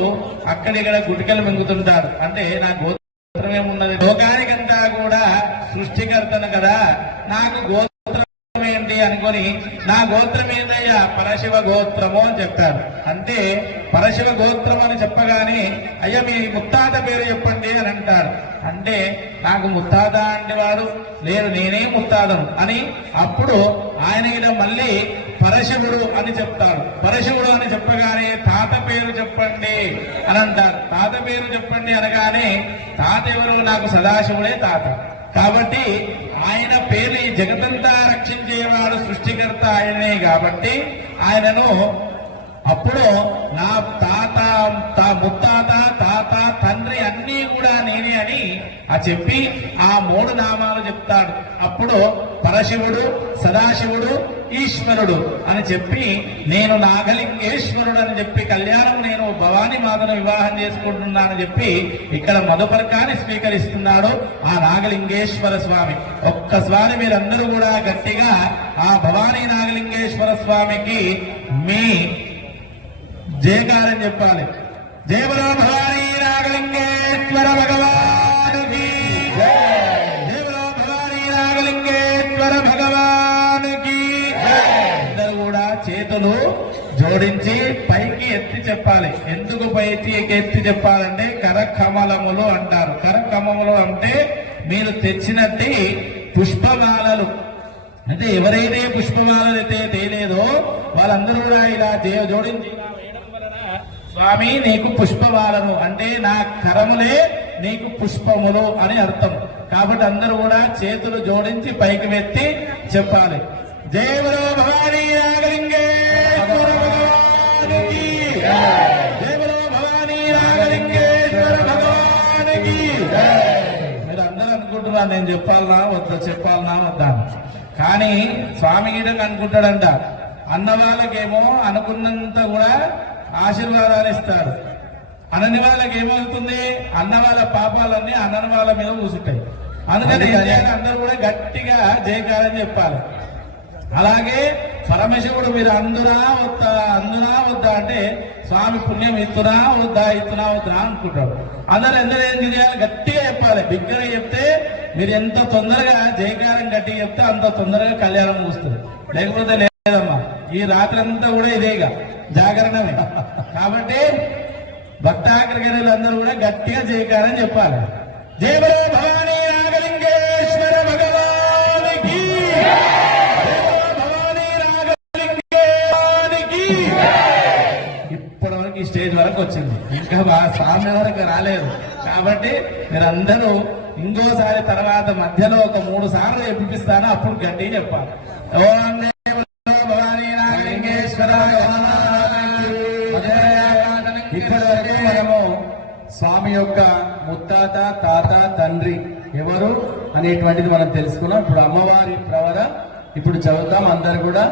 అక్కడిక్కడ గుటికలు మింగుతుంటాడు. అంటే నా గోత్రం ఏమున్నది, లోకానికంతా కూడా సృష్టికర్తను కదా, నాకు గోత్రం ఏంటి అనుకొని నా గోత్రం ఏంటయ్యా, పరశివ గోత్రము అని చెప్తారు. అంటే పరశివ గోత్రం అని చెప్పగానే అయ్యా మీ ముత్తాత పేరు చెప్పండి అని అంటారు. అంటే నాకు ముత్తాత అంటే వాడు లేరు, నేనే ముత్తాతను అని. అప్పుడు ఆయన మళ్ళీ పరశివుడు అని చెప్తాడు. పరశివుడు అని చెప్పగానే తాత పేరు చెప్పండి అని అంటారు. తాత పేరు చెప్పండి అనగానే తాత ఎవరు, నాకు సదాశివుడే తాత. కాబట్టి పేరు ఈ జగతంతా రక్షించేవాడు సృష్టికర్త ఆయనే కాబట్టి ఆయనను అప్పుడు నా తాత ముత్తాత తాత తండ్రి అన్నీ కూడా నేనే అని చెప్పి ఆ 3 నామాలు చెప్తాడు. అప్పుడు పరశివుడు, సదాశివుడు, ఈశ్వరుడు అని చెప్పి నేను నాగలింగేశ్వరుడు అని చెప్పి కళ్యాణం నేను భవానీ మాతను వివాహం చేసుకుంటున్నానని చెప్పి ఇక్కడ మధుపర్కాన్ని స్వీకరిస్తున్నాడు ఆ నాగలింగేశ్వర స్వామి. ఒక్కసారి మీరందరూ కూడా గట్టిగా ఆ భవానీ నాగలింగేశ్వర స్వామికి మీ జయకారం చెప్పాలి. జయ బలో భవానీ నాగలింగేశ్వర భగవానుకి, జయ బలో భవానీ నాగలింగేశ్వర భగవానుకి. అందరూ కూడా చేతులు జోడించి పైకి ఎత్తి చెప్పాలి. ఎందుకు పైకి ఎత్తి చెప్పాలంటే కరకమలములు అంటారు. కరకమములు అంటే మీరు తెచ్చినట్టు పుష్పమాలలు. అంటే ఎవరైతే పుష్పమాలలు అయితే తేలేదో వాళ్ళందరూ కూడా ఇలా జోడించి స్వామి నీకు పుష్పమాలను అంటే నా కరములే నీకు పుష్పములు అని అర్థం. కాబట్టి అందరూ కూడా చేతులు జోడించి పైకి వెత్తి చెప్పాలి. జయ బలో భవానీ నాగలింగేశ్వర భగవానికి, జయ బలో భవానీ నాగలింగేశ్వర భగవానికి. మీరు అందరూ అనుకుంటున్నారు నేను చెప్పాలనా వద్దా కానీ స్వామి గీతం అనుకుంటాడంట. అన్న వాళ్ళకేమో అనుకున్నంత కూడా ఆశీర్వాదాలు ఇస్తారు. అనని వాళ్ళకి ఏమవుతుంది, అన్న వాళ్ళ పాపాలన్నీ అన్నని వాళ్ళ మీద కూసుంటాయి. అందుకని అందరూ కూడా గట్టిగా జయకారం చెప్పాలి. అలాగే పరమశివుడు మీరు అందునా వద్దా అంటే స్వామి పుణ్యం ఇస్తున్నా వద్దా అనుకుంటాడు. అందరూ ఏం చేయాలి, గట్టిగా చెప్పాలి. బిగ్గరగా చెప్తే మీరు ఎంత తొందరగా జయకారం గట్టిగా చెప్తే అంత తొందరగా కళ్యాణం వస్తుంది. లేకపోతే లేదమ్మా, ఈ రాత్రి అంతా కూడా ఇదేగా జాగరణమే. కాబట్టి భక్తాగ్రగణులు అందరూ కూడా గట్టిగా జయకారం చెప్పాలి. జయ బలో భవానీ నాగలింగేశ్వర భగవానికి, భవానీ నాగలింగేశ్వరికి. ఇప్పటి వరకు ఈ స్టేజ్ వరకు వచ్చింది, ఇంకా స్వామి వరకు రాలేదు. కాబట్టి మీరందరూ ఇంకోసారి తర్వాత మధ్యలో ఒక 3 సార్లు ఎప్పిస్తాను, అప్పుడు గట్టిగా చెప్పాలి. ఓం భవానీ నాగలింగేశ్వర. ఇప్పటి వరకు మనము స్వామి యొక్క ముత్తాత, తాత, తండ్రి ఎవరు అనేటువంటిది మనం తెలుసుకున్నాం. ఇప్పుడు అమ్మవారి ప్రవర ఇప్పుడు చదువుతాం. అందరు కూడా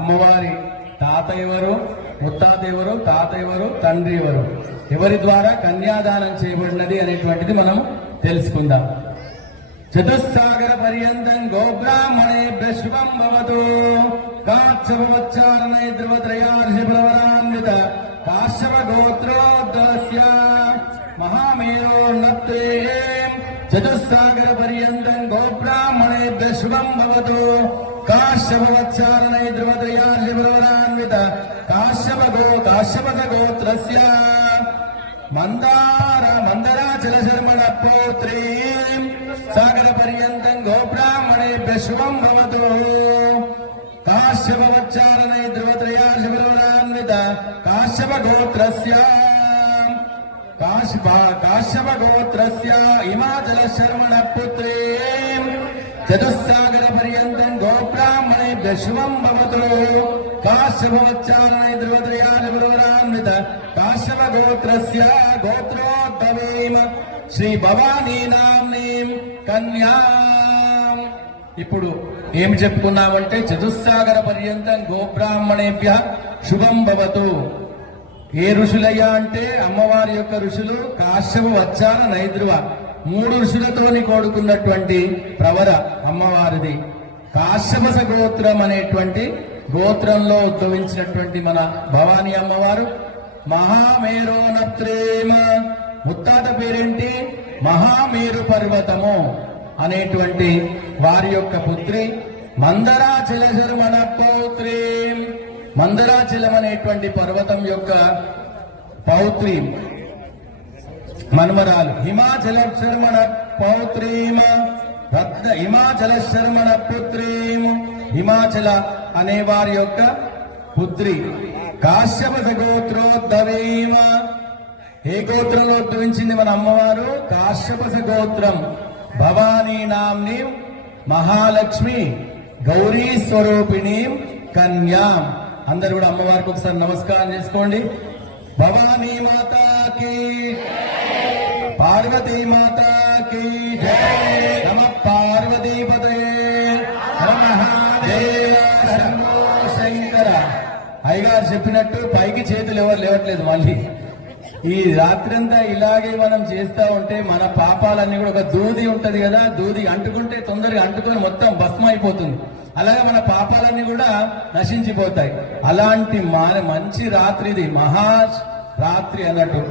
అమ్మవారి తాత ఎవరు, ముత్తాత ఎవరు, తాత ఎవరు, తండ్రి ఎవరు, ఎవరి ద్వారా కన్యాదానం చేయబడినది అనేటువంటిది మనం తెలుసుకుందాం. చతుస్సాగర పర్యంతం గోబ్రాహ్మణేభ్య శుభం భవతు. కాశ్యపవచ్చారణై ధ్రువత్రయార్షిప్రవరాన్విత కాశ్యప గోత్రోద్వలస్య మహామేరోన్నత్తే. చతుస్సాగర పర్యంతం గోబ్రాహ్మణేభ్య శుభం భవతు. కాశ్యపవచ్చారణై ధ్రువత్రయార్షిప్రవరాన్విత కాశ్యప గోత్రస్య మందరాచల శర్మణ పౌత్రీ. సాగర పర్యంతం గోబ్రాహ్మణేభ్య శుభం భవతు. కాశ్యపవచ్చారణై ధ్రువత్రయార్షిప్రవరాన్విత కాశ్యప గోత్రస్య హిమాచల శర్మణ పుత్రీ. చతుస్సాగర పర్యంతం గోబ్రాహ్మణేభ్య శుభం భవతు. కాశ్యపవచ్చారణై ధ్రువత్రయార్షిప్రవరాన్విత కాశ్యప గోత్రస్య గోత్రోద్భవీం శ్రీ భవానీ నామ్నీం కన్యా. ఇప్పుడు ఏమి చెప్పుకున్నామంటే చతుస్సాగర పర్యంతం గోబ్రాహ్మణేభ్య శుభం భవతు. ఏ ఋషులయ్యా అంటే అమ్మవారి యొక్క ఋషులు కాశ్యప, వచ్చాన, నైద్రువ 3 ఋషులతోని కూడుకున్నటువంటి ప్రవర అమ్మవారిది. కాశ్యపస గోత్రం అనేటువంటి గోత్రంలో ఉద్భవించినటువంటి మన భవానీ అమ్మవారు మహామేరోనత్రేమ. ముత్తాత పేరేంటి, మహామేరు పర్వతము అనేటువంటి వారి యొక్క పుత్రి. మందరాచల శర్మణ పౌత్రి. మందరాచలం అనేటువంటి పర్వతం యొక్క పౌత్రి మన్మరాలు. హిమాచల శర్మణ పౌత్రీమ హిమాచల శర్మణ పుత్రీం. హిమాచల అనే వారి యొక్క పుత్రి. కాశ్యప గోత్రోద్భవీమ. ఏ గోత్రంలో ఉద్భవించింది మన అమ్మవారు? కాశ్యప గోత్రం. భవానీ నామ్ని మహాలక్ష్మి గౌరీ స్వరూపిణి కన్యాం. అందరు కూడా అమ్మవారికి ఒకసారి నమస్కారం చేసుకోండి. భవానీ మాతాకి, పార్వతీ మాతాకి నమ. పార్వతీపతయే మహాదేవ శంభో శంకర. అయ్యగారు చెప్పినట్టు పైకి చేతులు ఎవరు లేవట్లేదు. మళ్ళీ ఈ రాత్రంతా ఇలాగే మనం చేస్తా ఉంటే మన పాపాలన్నీ కూడా, ఒక దూది ఉంటది కదా, దూది అంటుకుంటే తొందరగా అంటుకొని మొత్తం భస్మం అయిపోతుంది. అలాగే మన పాపాలన్నీ కూడా నశించిపోతాయి. అలాంటి మంచి రాత్రి ఇది, మహారాత్రి అన్నట్టు.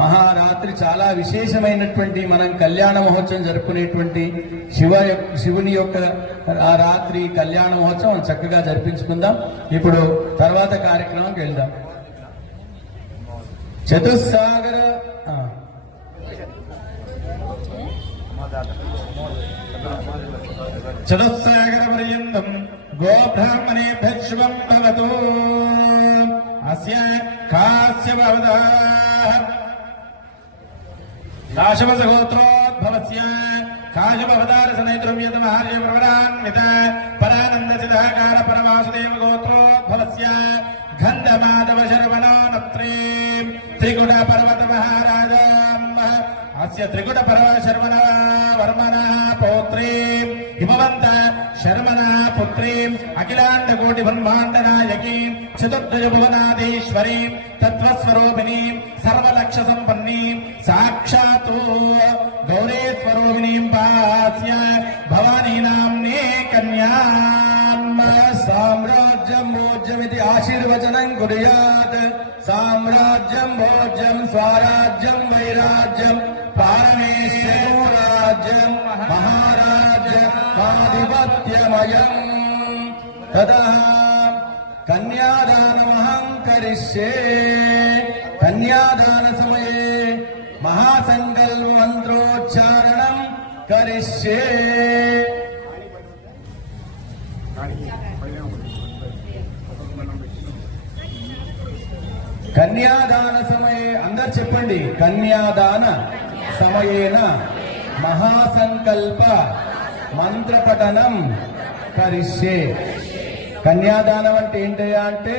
మహారాత్రి చాలా విశేషమైనటువంటి, మనం కళ్యాణ మహోత్సవం జరుపుకునేటువంటి శివుని యొక్క ఆ రాత్రి కళ్యాణ మహోత్సవం చక్కగా జరిపించుకుందాం. ఇప్పుడు తర్వాత కార్యక్రమంకి వెళ్దాం. చతుస్సాగర పర్యంతం గోబ్రాహ్మణేభ్యః శుభం భవతు. అస్య కాశ్యపవదాః కాశ్యపగోత్రోద్భవస్య కాశ్యపవదారసనేత్రవ్యతమహార్యప్రవరాన్విత పరానందచిదాకార పరవాసుదేవ గోత్రోద్భవస్య గంధమాధవ శర్వణానత్రే త్రిగుణ పర్వత మహారాజ అస్య త్రిగుణ పర్వ శర్మణ వర్మణ పౌత్రే హిమవంత శర్మణ పుత్రే అఖిలాండ కోటి బ్రహ్మాండ నాయకీ చతుర్దశ భువనాధీశ్వరీ తత్వస్వరూపిణీ సర్వలక్ష సంపన్నీ సాక్షాత్ గౌరీ స్వరూపిణీ పాస్య భవానీ నామ్నే కన్యా. సామ్రాజ్యం భోజ్యమితి ఆశీర్వచనం కుర్యాత్. సామ్రాజ్యం భోజ్యం స్వరాజ్యం వైరాజ్యం పారమేశ్వరాజ్యం మహారాజ్యం ఆధిపత్యమయం. తతః కన్యాదానమహం కరిష్యే. కన్యాదాన సమయే మహాసంకల్ప మంత్రోచ్చారణం కరిష్యే. కన్యాదాన సమయే, అందరు చెప్పండి. కన్యాదాన సమయేన మహాసంకల్ప మంత్రపఠనం కరిష్యే. కన్యాదానం అంటే ఏంటయ్యా అంటే,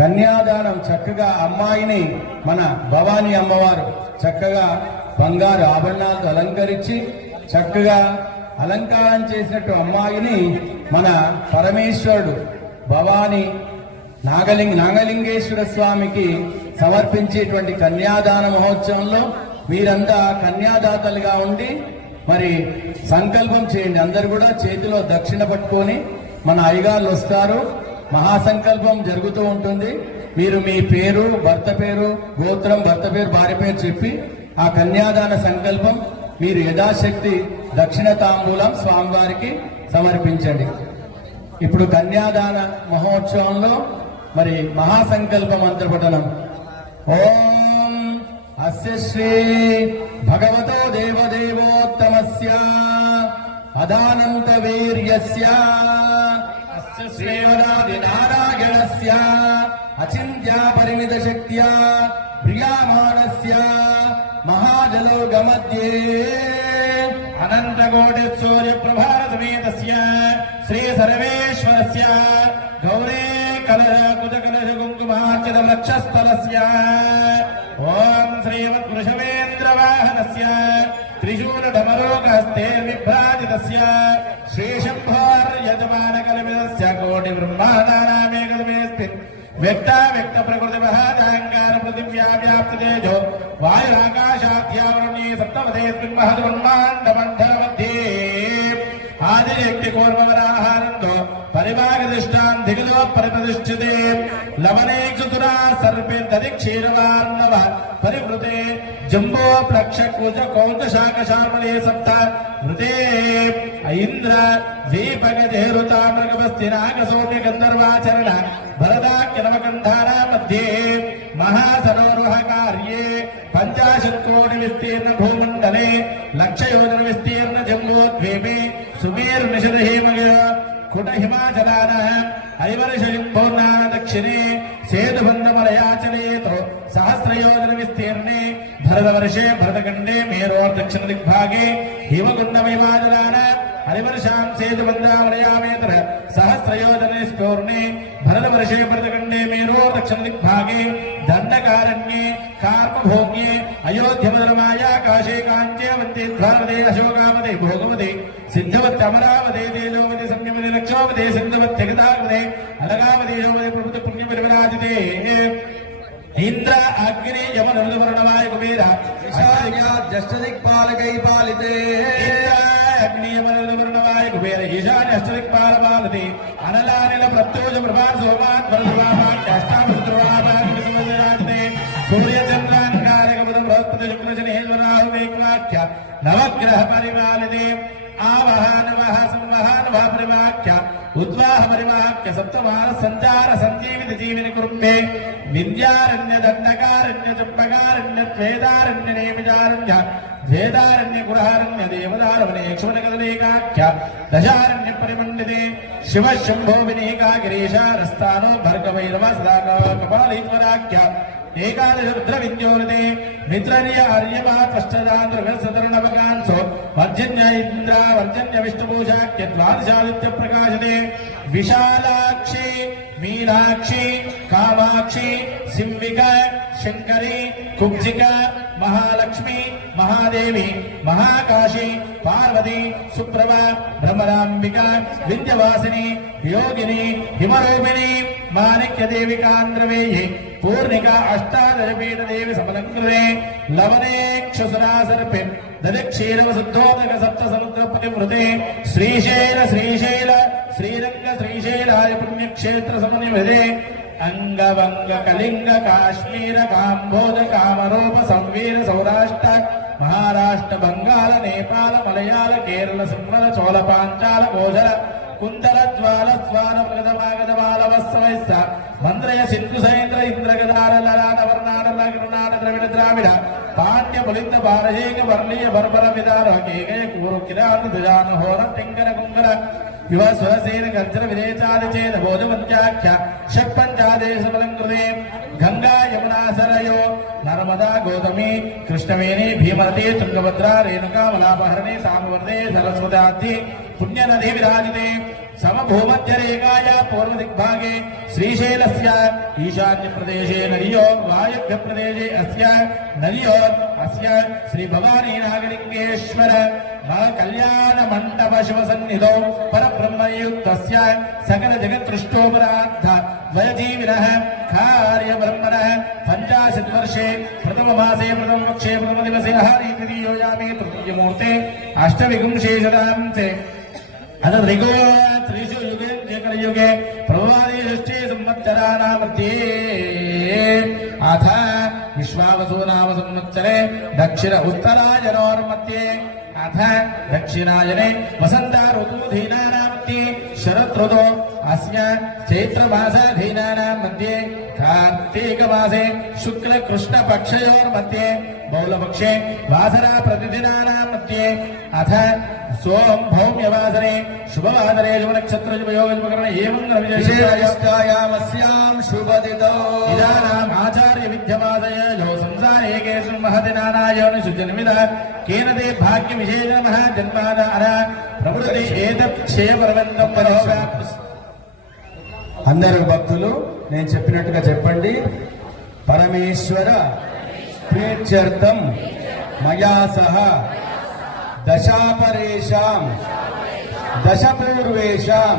కన్యాదానం చక్కగా అమ్మాయిని, మన భవానీ అమ్మవారు చక్కగా బంగారు ఆభరణాలతో అలంకరించి చక్కగా అలంకారం చేసినట్టు అమ్మాయిని మన పరమేశ్వరుడు భవానీ నాగలింగేశ్వర స్వామికి సమర్పించేటువంటి కన్యాదాన మహోత్సవంలో మీరంతా కన్యాదాతలుగా ఉండి మరి సంకల్పం చేయండి. అందరు కూడా చేతిలో దక్షిణ పట్టుకొని మన అయ్యగారులు వస్తారు. మహాసంకల్పం జరుగుతూ ఉంటుంది. మీరు మీ పేరు, భర్త పేరు, గోత్రం, భర్త పేరు, భార్య పేరు చెప్పి ఆ కన్యాదాన సంకల్పం మీరు యథాశక్తి దక్షిణ తాంబూలం స్వామివారికి సమర్పించండి. ఇప్పుడు కన్యాదాన మహోత్సవంలో మరి మహాసంకల్ప మంత్రపఠనం. ఓం అస్య శ్రీ భగవతో దేవదేవోత్తమస్య అదానంత వీర్యస్య అస్య శ్రీవరాది నారాయణస్య అచింత్యా పరిమిత శక్త్యా ప్రియామాణస్య మహాజలోగమధ్యే అనంతకోటి సూర్య ప్రభార సమేతస్య శ్రీ సర్వేశ్వరస్య గౌరీ కలశ కుజ కలశ కుంకుమార్చిత వృక్షస్థలస్య ఓం శ్రీమద్వృషవేంద్ర వాహనస్య త్రిశూల ఢమరోగహస్తే విభ్రాజితస్య శ్రీ శంభోర్యజమాన కల్పితస్య కోటి బ్రహ్మాండానామేకమేస్మిన్ వ్యక్త ప్రకృతి మహాదాంగార పృథివ్యా వ్యాప్త తేజో వాయురాకాశాద్యావరణే సప్తమదేస్మిన్ మహద్ బ్రహ్మాండ మండల మధ్యే ఆదిశక్తి కూర్మవరాహానందో పరిభాగదిష్టాన్ దిగులో పరిప్రతిష్ఠితే లవనేక్షుతురా సర్పేర్ధరి క్షీరవార్ణవ పరివృతే జంబో ప్లక్ష కుజ కౌంక శాఖ శామలే సప్త వృతే ఐంద్ర దీపగదేరుతామృగవస్తి నాగసౌమ్య గంధర్వాచరణ భరదాఖ్య నవకంఠానా మధ్యే మహాసరోరుహ కార్యే 50 కోటి విస్తీర్ణ భూమండలే లక్షయోజన విస్తీర్ణ జంబోద్వీపే సుమేరు నిషద హేమగ కుట హిమాచలాన ఐవర్షంభోర్నా దక్షిణే సేతుబంధమలయాచలేతో సహస్రయోజన విస్తీర్ణే భరతవర్షే భరతఖండే మేరోర్ దక్షిణ దిగ్భాగే హిమగుండమైవాజలాన हरिवर्षां सेतुबन्धामलयामेतर सहस्रयोजने स्फूर्णे भरतवर्षे भरतखण्डे मेरो दक्षिण दिग्भागे दण्डकारण्ये कार्मभोग्ये अयोध्यमधर्मायाकाशे काञ्चे वन्ते ध्वानवदे अशोकावदे भोगवदे सिद्धवत् अमरावदे तेजोवदे संयमदे रक्षोवदे सिद्धवत्यगदावदे अलगावदे योवदे प्रभुत पुण्यपरिविराजिते इंद्र अग्नि यमन ऋतुवर्णवाय कुबेर अष्टदिक्पालकै पालिते इंद्र अग्नि यमन ऋतुवर्णवाय कुबेर ईशान्य अष्टदिक्पाल पालते अनलानिल प्रत्योज प्रभात सोमात् भरद्वामात् अष्टावसुत्रवाभागि समजराजते सूर्य चन्द्राङ्गारक बुध बृहस्पति शुक्र शनि राहु वेक्वाख्य नवग्रह परिपालिते आवहानवः संवहानवः परिवाख्य उद्वाह परिवाख्य सप्तमाह संचार संजीवित जीविनि कुरुम्भे विद्यारण्य दण्डकारण्य चम्पकारण्य त्वेदारण्य नेमिजारण्य द्वेदारण्य गुरहारण्य देवदारवने क्षुणकदलेकाख्य दशारण्य परिमण्डिते शिव शम्भो विनेका गिरीशारस्तानो भर्गवैरव सदा कपालीश्वराख्य एकादश रुद्रविद्योरते मित्रर्य आर्यवा पश्चादान्तर्गसतरणवकांसो वर्जन्य इंद्र वर्जन्य विष्णुपूजाख्य द्वादशादित्य प्रकाशने विशालाक्षी मीनाक्षी कामाक्षी सिंविका शंकरी कुब्जिका महालक्ष्मी महादेवी महाकाशी पार्वती सुप्रभा भ्रमरांबिका विंध्यवासिनी योगिनी हिमरूपिणी माणिक्य देविकांद्रवेयी पूर्णिका अष्टादशपीठ देवी समलंकृते लवनेक्षुसुरासर्पे ददक्षीरव शुद्धोदक सप्त समुद्र पतिवृते श्रीशैल श्रीशैल श्रीरंग श्रीशैलाय पुण्यक्षेत्र समनिवृते अंगवंग कलिंग काश्मीर काम्भोज कामरूप संवीर सौराष्ट्र महाराष्ट्र बंगाल नेपाल मलयाल केरल सिंहल चोल पांचाल गोजर कुंदल ज्वाल स्वान प्रगतमागत बालवत्सवैस्ස मंद्रय सिंधु सैन्द्र इंद्र गदार ललाट वर्णाट लग्नाट द्रविड़ द्राविड़ पाण्य पुलिंद बारजेक वर्णीय बर्बर विदार केकय कूरु किरात दुजान होर टिंकर कुंकर युव स्वरसेन गर्जन विदेचादिचेद भोजवंत्याख्य षट्पंचादेश बलंकृते गंगा यमुना सरयो नर्मदा गौतमी कृष्णवेणी भीमवती तुंगभद्रा रेणुका मलापहरणी सामवर्ते सरस्वती पुण्य नदी विराजते समभूमध्य रेखाया पूर्व दिग्भागे श्रीशैलस्य ईशान्य प्रदेशे नदियों वायव्य प्रदेशे अस्य नदियों अस्य श्री भवानी नागलिंगेश्वर कल्याण मंडप शिव सन्निधौ परब्रह्मयुक्तस्य सकल जगत्सृष्टोपरार्थ वयजीविनः कार्य ब्रह्मणः 50 वर्षे प्रथम मासे प्रथम पक्षे प्रथम दिवसे हरि तृतीयोयामे तृतीय मुहूर्ते अष्टविंशे शताब्दे अथ ऋगो त्रिषु युगे कलियुगे प्रभवादि षष्ठे संवत्सराणां मध्ये अथ विश्वावसु नाम संवत्सरे दक्षिण उत्तरायणोर्मध्ये अथ दक्षिणायने वसंत ऋतुधीनानां मध्ये शरद ऋतौ अस्य चैत्रमासाधीनानां मध्ये कार्तीक मासे शुक्ल कृष्ण पक्षयोर्मध्ये बहुलपक्षे वासरा प्रतिदिनानां मध्ये अथ सोम भौम्यवासरे शुभवासरे शुभ नक्षत्र शुभ योग शुभ करण एवं विशेषायामस्यां शुभदितौ इदानाम् आचार्य विद्यमादय यो संसारे केऽस्मिन् महति नानायोनिषु जन्मिनः केन ते भाग्य विशेषणः जन्मादार प्रभृति एतत् क्षेयपर्वन्तं परोव्याप्ति అందరూ భక్తులు నేను చెప్పినట్టుగా చెప్పండి పరమేశ్వర ప్రీత్యర్థం మయా సహ దశాపరేషాం దశపూర్వేషాం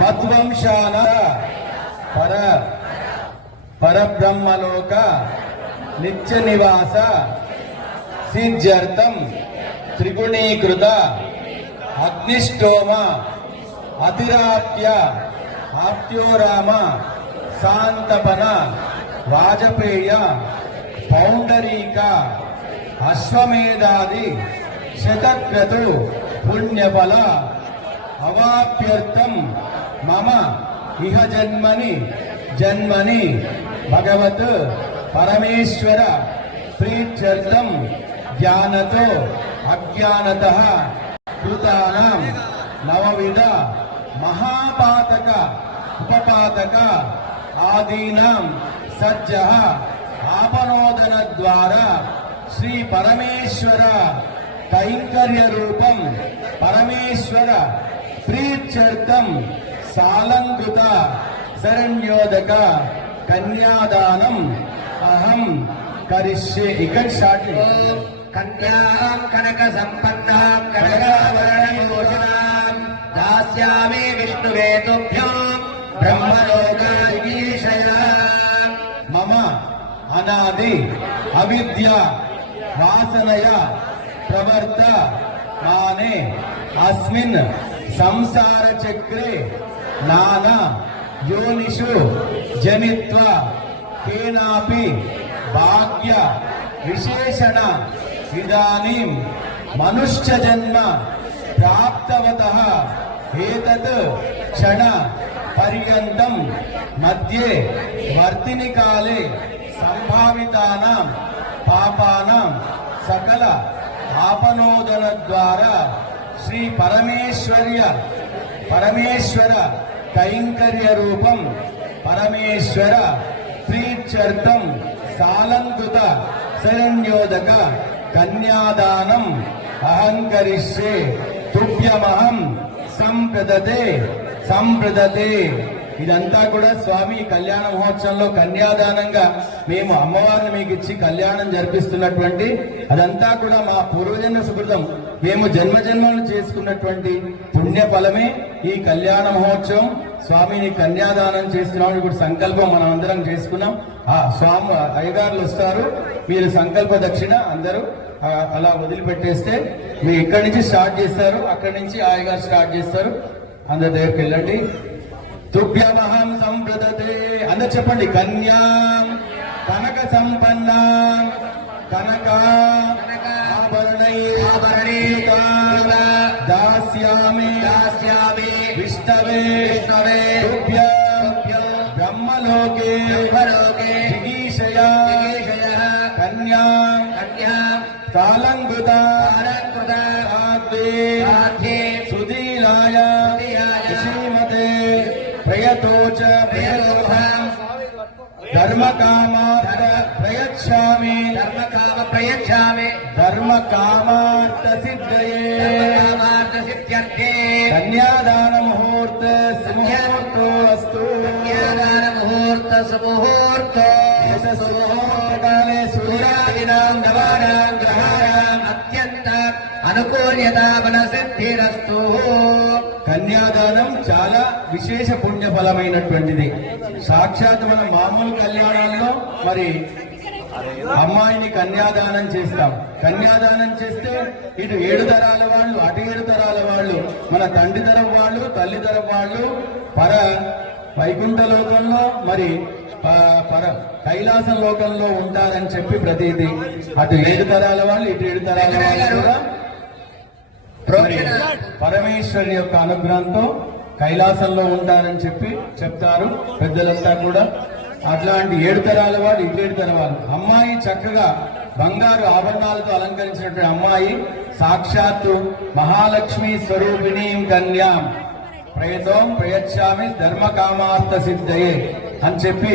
మద్వంశాన పరబ్రహ్మలోక నిత్య నివాస సిద్ధ్యర్థం త్రిగుణీకృత అగ్నిష్టోమ అతిరాప్య ఆప్యోరామ శాంతపన వాజపేయ పౌండరీక అశ్వమేధాది శతక్రతు పుణ్యఫల అవాప్యర్థం మమ ఇహ జన్మని భగవత్ పరమేశ్వర ప్రీత్యర్థం జ్ఞానతో అజ్ఞానతః కృతానాం నవవిధ మహాపాతక ఉపపాతక ఆదీనాం సజ్జః ఆపనోదన ద్వారా శ్రీ పరమేశ్వర కైంకర్య రూపం పరమేశ్వర ప్రీత్యర్థం సాలంకృత శరణ్యోదక కన్యాదానం అహం కరిష్యే. ఇక్కడ స్టార్ట్. కన్యాం కనక సంపన్నాం కనకాభరణభూషణాం దాస్యామి విష్ణువే తుభ్యం బ్రహ్మలోకాధీశయా. మమ అనాది అవిద్య వాసనయ ప్రవర్త మానే అస్మిన్ సంసార చక్రే నానా యోనిషు జనిత్వ కేనాపి భాగ్య విశేషణ ఇదానీం మనుష్య జన్మ ప్రాప్తవతః ఏతత్ క్షణ పర్యంతం మధ్యే వర్తిని కాలే సంభావితానాం పాపానాం సకల ఆపనోదన ద్వారా శ్రీ పరమేశ్వర కైంకర్య రూపం పరమేశ్వర ప్రీత్యర్థం సాలంకృత శరణ్యోదక కన్యాదానం అహంకరిష్యే తుభ్యమహం సంప్రదతే. ఇదంతా కూడా స్వామి కళ్యాణ మహోత్సవంలో కన్యాదానంగా మేము అమ్మవారిని మీకు ఇచ్చి కళ్యాణం జరిపిస్తున్నటువంటి అదంతా కూడా మా పూర్వజన్మ సుకృతం, మేము జన్మజన్మలను చేసుకున్నటువంటి పుణ్య ఫలమే ఈ కళ్యాణ మహోత్సవం. స్వామిని కన్యాదానం చేస్తున్నాం. ఇప్పుడు సంకల్పం మనం అందరం చేసుకున్నాం. ఆ స్వామి అయ్యగారులు వస్తారు, మీరు సంకల్ప దక్షిణ అందరూ అలా వదిలిపెట్టేస్తే మీరు ఇక్కడి నుంచి స్టార్ట్ చేస్తారు, అక్కడి నుంచి అయ్యగారు స్టార్ట్ చేస్తారు. అందరి దగ్గరికి వెళ్ళండి. తుభ్యమహం సంప్రదతే. అందరు చెప్పండి. కన్యా కనక సంపన్న కనక ఆభరణీత దాస్యామి విష్ణవే తుభ్యం బ్రహ్మలోకే జిగీషయా కన్యా కాలంకృత సుధీలాయ శ్రీమతే ప్రయతోచ ధర్మకామార్థ ప్రయచ్ఛామి ధర్మకామార్థ సిద్ధయే కన్యాదాన ముహూర్త సుముహూర్తో అస్తు. కాలే సూర్యాదినాం నవానాం గ్రహాణాం అత్యంత అనుకూల్యతామన సిద్ధిరస్తు. కన్యాదానం చాలా విశేష పుణ్య ఫలమైనటువంటిది. సాక్షాత్ మన మామూలు కళ్యాణాల్లో మరి అమ్మాయిని కన్యాదానం చేస్తాం. కన్యాదానం చేస్తే ఇటు 7 తరాల వాళ్ళు, అటు 7 తరాల వాళ్ళు, మన తండ్రి తరం వాళ్ళు, తల్లి తరం వాళ్ళు వైకుంఠ లోకంలో మరి కైలాస లోకంలో ఉంటారని చెప్పి ప్రతిదీ అటు 7 తరాల వాళ్ళు, ఇటు 7 తరాల వాళ్ళు కూడా పరమేశ్వరి యొక్క అనుగ్రహంతో కైలాసంలో ఉంటారని చెప్పి చెప్తారు పెద్దలంతా కూడా. అట్లాంటి 7 తరాల వాళ్ళు, ఇటు 7 తరాల వాళ్ళు. అమ్మాయి చక్కగా బంగారు ఆభరణాలతో అలంకరించినటువంటి అమ్మాయి సాక్షాత్తు మహాలక్ష్మి స్వరూపిణీ కన్యాం ప్రయచ్ఛామి ధర్మకామార్థ సిద్ధయే అని చెప్పి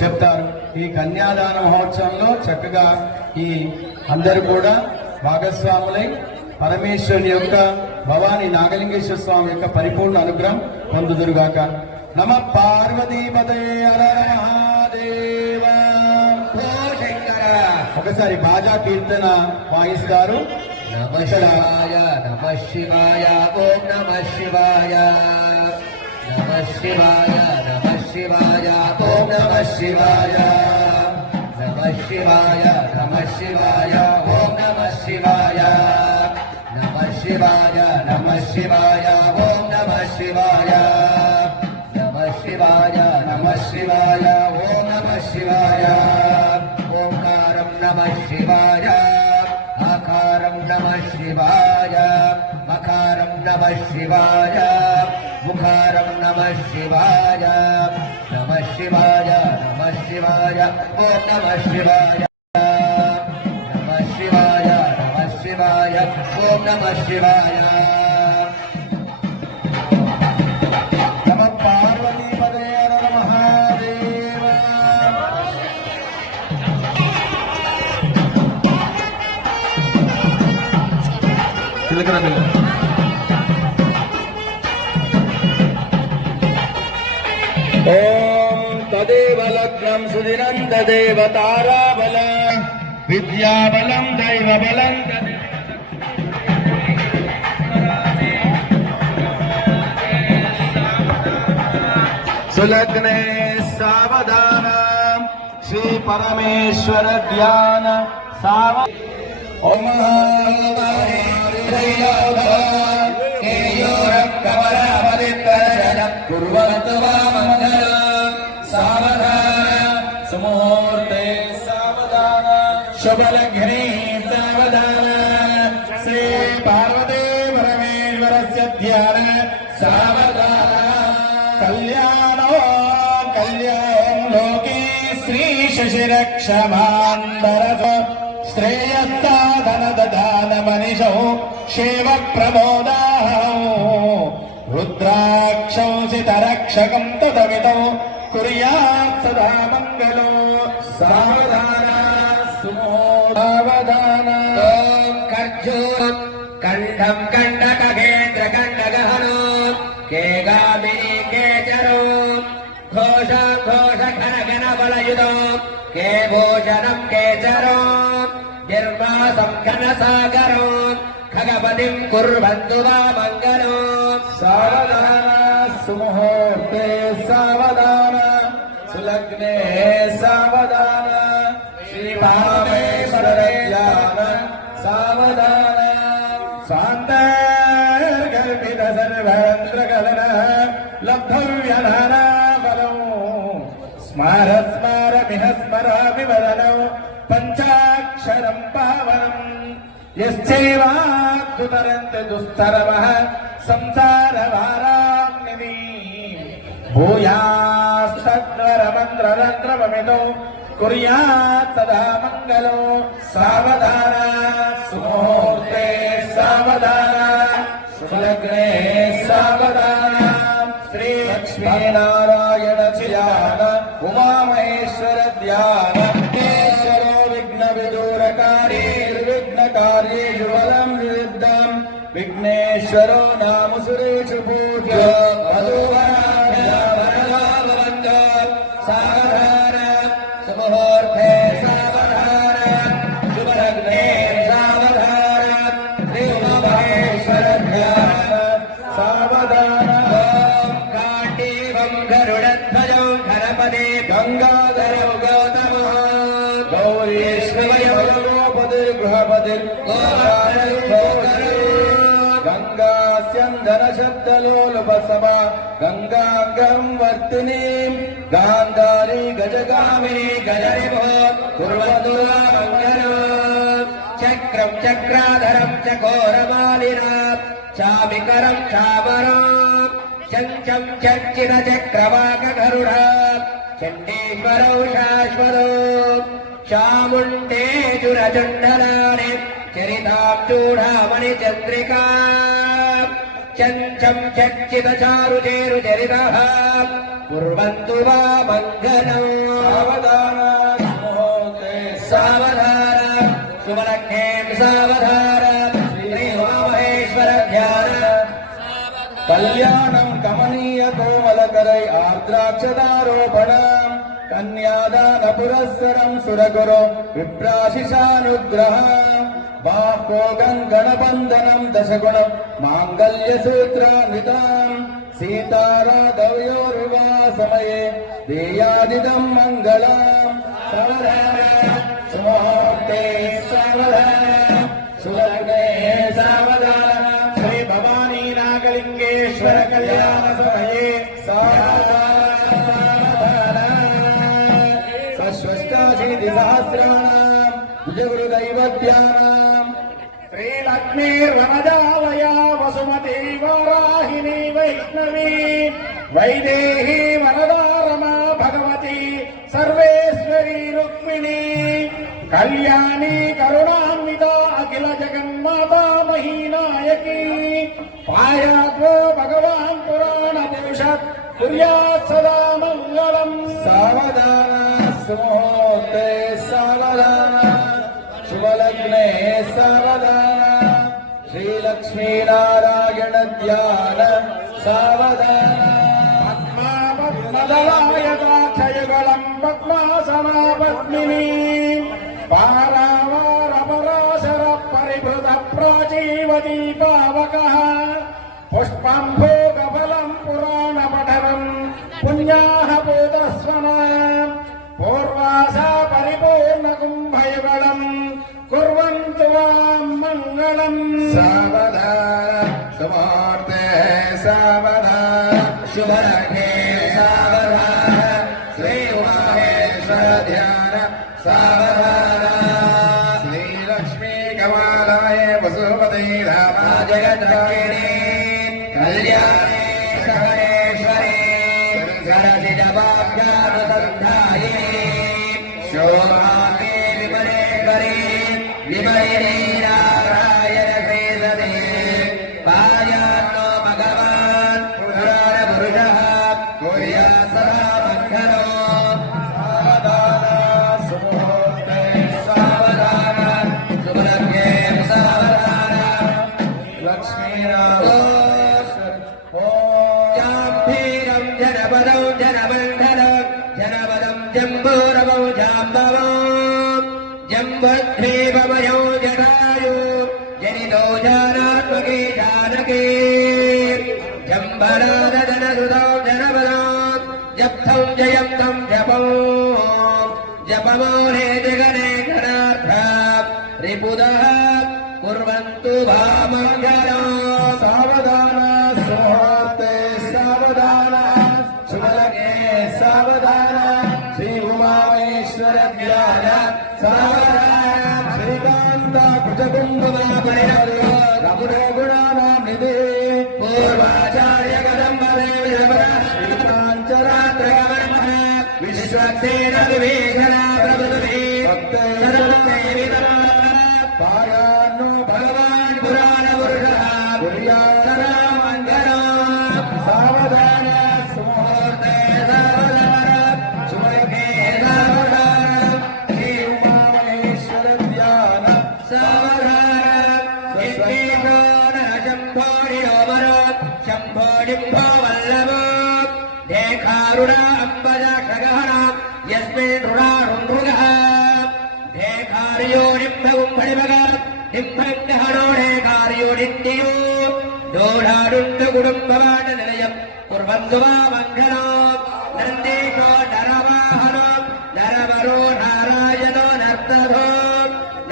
చెప్తారు. ఈ కన్యాదాన మహోత్సవంలో చక్కగా ఈ అందరూ కూడా భాగస్వాములై పరమేశ్వరుని యొక్క భవానీ నాగలింగేశ్వర స్వామి యొక్క పరిపూర్ణ అనుగ్రహం పొందుదురుగాక. నమ పార్వతీపతయే హర మహాదేవ. ఒకసారి బాజా కీర్తన వాయిస్తారు. నమ శివాయ నమ శివాయ ఓం నమ శివాయ నమ శివాయ నమ శివాయ ఓం నమ శివాయ నమ శివాయ నమ శివాయ ఓం నమ శివాయ నమ శివాయ నమ శివాయ ఓం నమ శివాయ నమ శివాయ నమ శివాయ ఓం నమ శివాయ ఓంకారం నమ శివాయ ఆకారం నమ శివాయ మకారం నమ శివాయ ముఖారం నమ శివాయ నమ శివాయ నమ శివాయ ఓం నమ శివాయ నమ శివాయ నమ శివాయ ఓం నమ శివాయ. నమ పార్వతీపతయే హర మహాదేవ. తిలకరా ఓం తదేవ లగ్నం సుదినం తదేవ తారాబల విద్యాబలం దైవబలం సులగ్నే సావధాన శ్రీ పరమేశ్వర ధ్యాన సావ ఓం కుర్వంతు వా మంగళం సావధాన సుముహూర్తే సావధాన శుభలగ్నే సావధాన శ్రీ పార్వతీ పరమేశ్వరస్య ధ్యాన సావధాన కళ్యాణో కళ్యాణం లోకే శ్రీ శశిరక్షమాంబరస శ్రేయస్సాధన దదాన మనిషౌ శివ ప్రమోదాహం రుద్రాక్షం సితరక్షకం తదమితం కుర్యాత్ సదా మంగళో సావధాన సావధాన ఖర్జూరం కంఠం కండకేంద్ర కండగహనో కేగామిని కేచరో ఘోష ఘోష ఘన ఘన బలయుధో కే భోజనం కేచరో నిర్వాసం ఘన సాగరో ఖగపతిం కుర్వంతు వా మంగళో సావధాన సుముహూర్తే సావధాన సులగ్నే సావధాన శ్రీ పరమేశ్వర ధ్యాన సావధాన సాంతర్గల్పిత సర్వేంద్రగలన లబ్ధవ్యధన బలం స్మర స్మర మిహ స్మరామి వదనం పంచాక్షరం పావనం యశ్చైవాద్భుతరంత దుస్తరమః సంసార వారాన్నిధి భూయాస్తద్వరమంత్రరంత్రమమితో కుర్యాత్ సదా మంగళో సావధాన సుముహూర్తే సావధాన సులగ్నే సావధాన శ్రీ లక్ష్మీనారాయణ ధ్యాన ఉమామహేశ్వర ధ్యాన ఈశ్వరో విఘ్న విదూరకారీ నిర్విఘ్నకార్యేషు బలం సిద్ధం విఘ్నేశ్వరో నామ సురేషు పూజ్య మధువరాభవంతో సావధాన సుముహూర్తే సావధాన శుభలగ్నే సావధాన శ్రీ ఉమామహేశ్వర ధ్యాన సావధాన కాండీవం గరుడధ్వజం గణపతి గంగాధరం గౌతమ గౌరీశ్వరపతి గృహపతి గంగాస్యందన శబ్దలోలుపసమ గంగాంగం వర్తిని గాంధారి గజగామిని గజరిభో కుర్వతు మంగళం చక్రం చక్రాధరం చకోరమాలినా చామికరం చామరం చంచం చర్చిత చక్రవాక గరుడ చండీశ్వరౌ శాశ్వతో చాముండేజురచుండలాని చరితాం చూడామణి చంద్రికా చంచం చర్చిత చారు చేరు చరిత కుర్వంతు వా మంగళం సావధాన సావధాన సుమలగ్నే సావధాన శ్రీ ఉమామహేశ్వర ధ్యాన కళ్యాణం కమనీయ కోమలకరై ఆర్ద్రాక్షదారోపణం కన్యాదాన పురస్సరం సురగురు విప్రాశిషానుగ్రహం బాహ్వో గణబంధనం దశగుణం మాంగళ్య సూత్రాన్వితం సీతారాధవయోర్వివా సమయే దేయాదిదం మంగళం సావధాన సుముహూర్తే సావధాన సులగ్నే సావధాన శ్రీ భవానీ నాగలింగేశ్వర కళ్యాణ సమయే సావధాన సహస్రాశీతి సహస్రాణం భుజగురుదైవత్యానాం శ్రీలక్ష్మీర్వనజావయా వసుమతి వారాహిని వైష్ణవీ వైదేహీ వరదా రమా భగవతి సర్వేశ్వరీ రుక్మిణీ కళ్యాణి కరుణాన్విత అఖిల జగన్మాతా మహీనాయకీ పాయాత్వో భగవాన్ పురాణ పురుషత్ కుర్యాత్ సదా మంగళం సావధాన సుముహూర్తే సావధాన శుభలగ్నే సావధాన శ్రీలక్ష్మీనారాయణ ధ్యాన సావధాన పద్మాపద్మదళ పద్మాసనాపద్మిని పారావారపరాశర పరిభృత ప్రాచీవతీ పావకః పుష్పంభోగఫలం పురాణ పఠనం పుణ్యాః పూతస్వనా పూర్వాసా పరిపూర్ణ కుంభయుగళం కుర్వంతు వాం మంగళం. సావధాన సుముహూర్తే సావధాన శుభలగ్నే సావధాన శ్రీ ఉమామహేశ్వర ధ్యాన సావధాన శ్రీలక్ష్మీ కమాలాయ వసుపతే రామా జగద్రక్షిణీ కళ్యాణే సహనేశ్వరీ సరసిజవాభ్యానుసంధాయినీ శోభామే విమలేశ్వరీ విమలినీ నారాయణ శ్రీసదే పాయాన్నో భగవాన్ పురాణ పురుషః కుర్యాత్ సదా మంగళం. సావధాన సుముహూర్తే సావధాన శుభలగ్నే సావధాన లక్ష్మీనారాయణ జాంభీరం జనపదం జనమండలం జనపదం జంబూరమౌ జాంబవం జంబద్వీపమయౌ జటాయు జనితో జానాత్మకే జానకే జంబరాధనరుదౌ జనపదం జప్తం జయంతం జపం జపమౌనే జగనే గణార్థ రిపుదః కుర్వంతు భామంగళం. సావధాన సుముహూర్తే సావధాన శుభలగ్నే సావధాన శ్రీ ఉమామహేశ్వర ధ్యాన సావధాన శ్రీకాంత కుజకుంభమాపరిణగుణానాం నిధి పూర్వాచార్య కదంబరేంచరాత్రగమన విశ్వక్సేన వివేచన ప్రభుదే పాయాన్నో భగవాన్ పురాణ పురుషః కుర్యాత్ సదా మంగళం. సావధాన సుముహూర్తే సావధాన శుభలగ్నే సావధాన శ్రీ ఉమామహేశ్వర ధ్యాన సావధాన యజ్ఞేశో నరశంభోడియోమర శంభోడింభో వల్లభో దేఖారుణ అంబజ ఖగహన యస్మిన్ రుణారుణృగః ఢేకార్యోడింభగుంభడిమగ డింభంగహనోఢేకార్యోడిండియో డోఢాడుండు కుటుంబవాట నిలయం కుర్వంతు వా మంగళం. నందీశో నరవాహనో నరవరో నారాయణో నర్తభో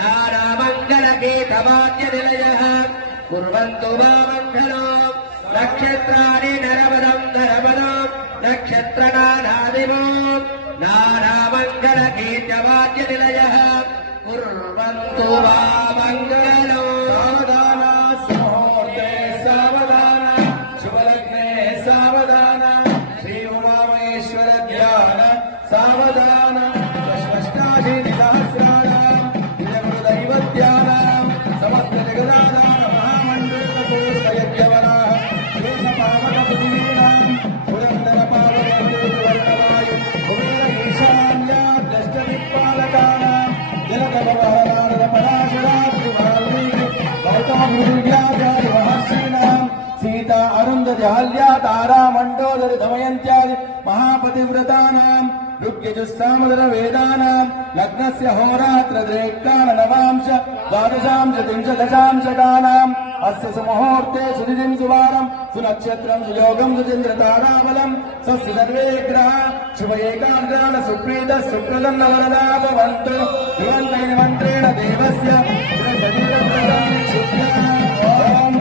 నారామంగళ గీతవాద్య నిలయః కుర్వంతు వా మంగళం. నక్షత్రాణి నరపదం నరపదం నక్షత్రనానాదివో నారామంగళ గీతవాద్య నిలయః కుర్వంతు వా మంగళం. సావధాన సుముహూర్తే సావధాన శుభలగ్నే సావధాన శ్రీ ఉమామహేశ్వర ధ్యాన సావధాన స్పష్టాశీతి సహస్రాణాం దైవత్యానాం సమస్త జగదానాం మహామండలకూర్తయజ్ఞవరాః శేషపావకపురీణాం పురందర పావకేతవర్ణవాయు కుబేర ఈశాన్యా దష్టదిక్పాలకానాం జలకవహనారద పరాశరాత్రి వాల్మీకి గౌతమమునివ్యాచార్య మహర్షీణాం సీతా అరుంధతి అహల్యా తారా మండోదరి దమయంత్యాది మహాపతివ్రతానాం ఋగ్యజుస్సామదర వేదానాం లగ్నస్య హోరాత్ర ద్రేక్కాన నవాంశ ద్వాదశాంశ త్రింశదశాంశకానాం అస్య సుముహూర్తే సుదితిం సువారం సునక్షత్రం సుయోగం సుచంద్ర తారాబలం స్వస్య సర్వే గ్రహ శుభ ఏకాగ్రాణ సుప్రీత సుప్రదన్న వరదా భవంతు దివంతైన మంత్రేణ దేవస్య ఓం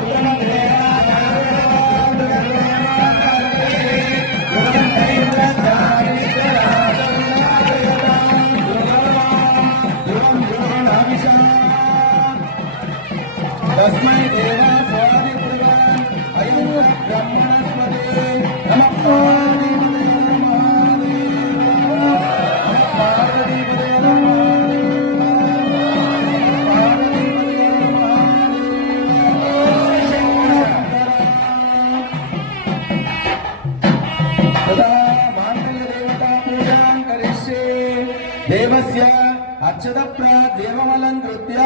తస్మై దేవా స్వాదిప్రదాన్ అయం బ్రహ్మణస్పదే నమః దేవస్య అర్చద దేవమలంకృత్య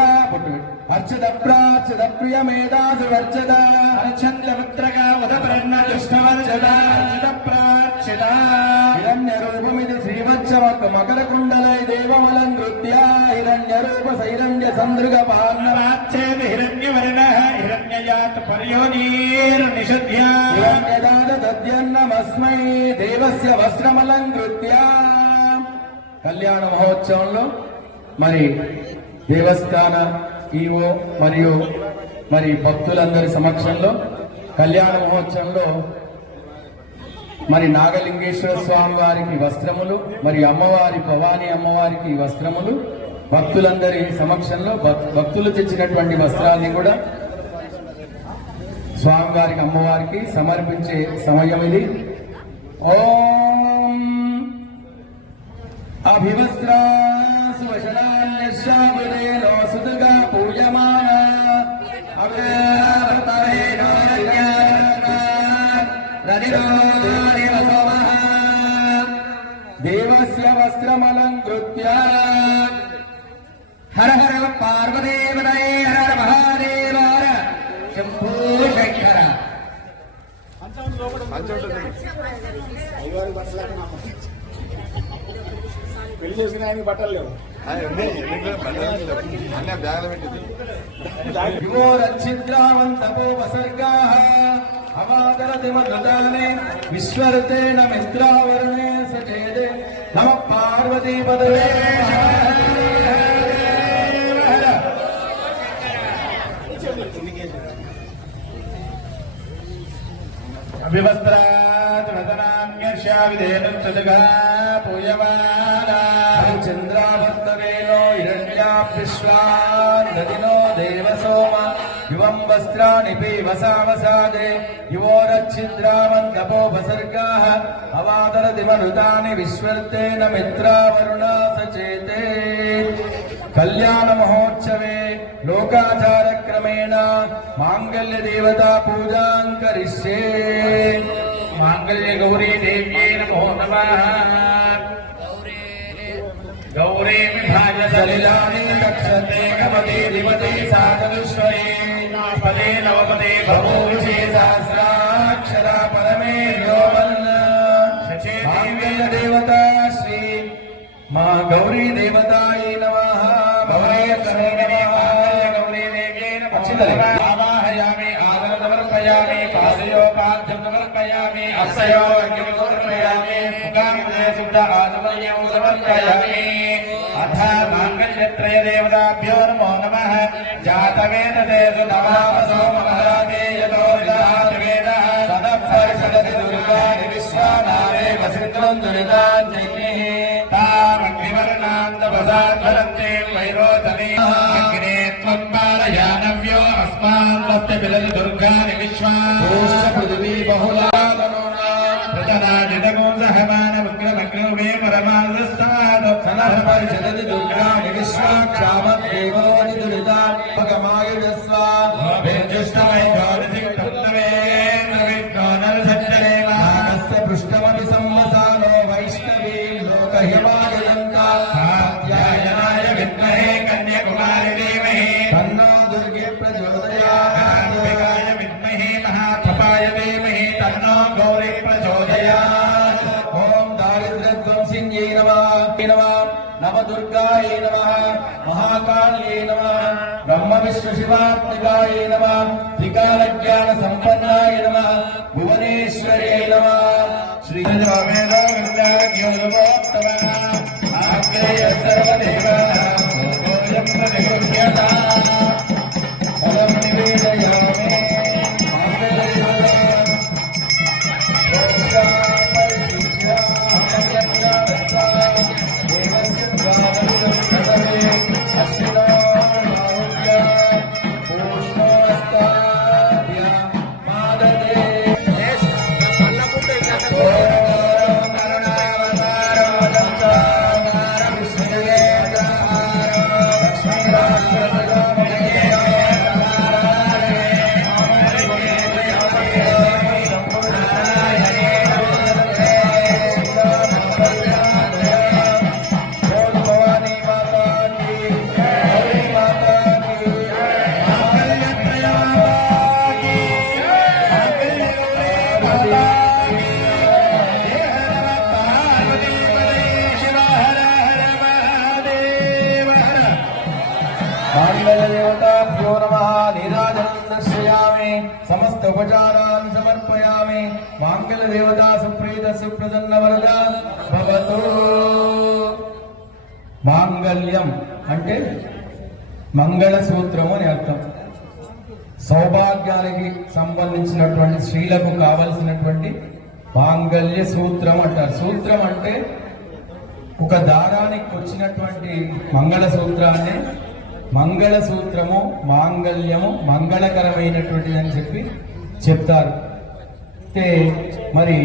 అర్చద ప్రియ మేధాసు వర్చద అర్చంద్రపుత్రక ఉదప్రన్న దుష్టవర్చద అర్చద ప్రార్చిత హిరణ్య రూపమిది శ్రీవత్స మకర కుండలై దేవమలం నృత్య హిరణ్య రూప సైరణ్య సందృగ పార్ణవాచ్చేది హిరణ్యవర్ణ హిరణ్యజాత పర్యోనీర్నిషధ్య హిరణ్యదాత తద్యన్నమస్మై దేవస్య వస్త్రమలం నృత్య. కళ్యాణ మహోత్సవంలో మరి దేవస్థాన ఈవో మరియు మరి భక్తులందరి సమక్షంలో కళ్యాణ మహోత్సవంలో మరి నాగలింగేశ్వర స్వామి వారికి వస్త్రములు మరి అమ్మవారి భవానీ అమ్మవారికి వస్త్రములు భక్తులందరి సమక్షంలో భక్తులు తెచ్చినటువంటి వస్త్రాన్ని కూడా స్వామివారికి అమ్మవారికి సమర్పించే సమయం ఇది. ఓం అభివస్త్రా సువశనాన్యశాబుదేనో సుతుగా పూజమాన దేవస్య వస్త్రమలం కృత్య హర హర పార్వదేవదయ హర హర మహాదేవ హర శంభో శంకర. పెళ్లి చేసిన ఆయనకి బట్టలు లేవు. యువోరచ్చిద్రావంతపోపసర్గాః అవాదరతిమృతానే విశ్వరుతేన మిత్రావరుణే సచేదే నమ పార్వతీపదవే. అభివస్త్రాత్ రతనాన్యర్షావిధేనుగా పూయమానా చంద్రావర్తవేనో హిరణ్యాభిశ్వానదినో దేవసోమ యువం వస్త్రాణి పీవసావసాదే యువోరచ్ఛిద్రావంతపోపసర్గాః అవాదరతిమనుతాని విశ్వర్తేన మిత్రావరుణా సచేతే. కళ్యాణ మహోత్సవే లోకాచార క్రమేణ మాంగళ్య దేవతా పూజాం కరిష్యే. మాంగళ్య గౌరీ దేవ్యై నమో నమః. గౌరీ విభాజ సలిలాని దక్షతే గమతే దివతే సాధనుష్వరే పదే నవపదే భవోషే సహస్రాక్షరా పరమే యోవన్న. మాంగళ్య దేవతా శ్రీ మా గౌరీ దేవతాయై నమః. గౌరీ గౌరీ దేవ్యై నమో నమః. ఆవాహయామి ఆదరదవర్పయామి పాదయోపాద్యమర్పయామి అస్సయో అగ్నిమర్పయామి ముఖాముదే శుద్ధ ఆదమయం సమర్పయామి. అథ మాంగళ్యత్రయ దేవతాభ్యో నమో నమః. జాతవేదదేసు నమామసో మహాదేయతో జాతవేదః సదపరిషదతి దుర్గాని విశ్వానారే వసిద్రం దురితాన్యైః తామగ్నివర్ణాంతపసాధరంతే వైరోధనే అగ్నే త్వం పారయానవ్యో అస్మాన్వస్య బిలది దుర్గాని విశ్వా పృథివీ బహుళాదనోనా ప్రతనాజితగో సహమానముగ్రమగ్రమే పరమాదస్తాద్ సనపరిషదతి దుర్గాని విశ్వా క్షామద్దేవోని దురితాత్మకమాయుజస్వా వేజుష్టమై గౌరసిక్తమే నవిష్ణో నరసజ్జనేవ నాగస్య పృష్ఠమపి సంవసానో వైష్ణవీ లోకహిమాయయంతా కాత్యాయనాయ విద్మహే కన్యాకుమారి ధీమహి తన్నో దుర్గే ప్రచోదయాత్ అంబికాయ విద్మహే మహాతపాయ ధీమహి తన్నో గౌరీ ప్రచోదయాత్. ఓం దారిద్ర్యధ్వంసిన్యై నమః నవదుర్గాయై నమః మహాకాళ్యై నమః బ్రహ్మ విష్ణు శివాత్మికాయై నమః త్రికాలజ్ఞాన సంపన్నాయ నమః భువనేశ్వర్యై నమః. శ్రీ పుష్పోపచారాన్ సమర్పయామి. మాంగళ్య దేవతా సుప్రీత సుప్రసన్న వరద భవతు. మాంగళ్యం అంటే మంగళసూత్రము అని అర్థం. సౌభాగ్యానికి సంబంధించినటువంటి స్త్రీలకు కావలసినటువంటి మాంగళ్య సూత్రం అంటారు. సూత్రం అంటే ఒక దారానికి వచ్చినటువంటి మంగళసూత్రాన్ని మంగళసూత్రము, మాంగళ్యము, మంగళకరమైనటువంటిది అని చెప్పి చెప్తారు. అయితే మరి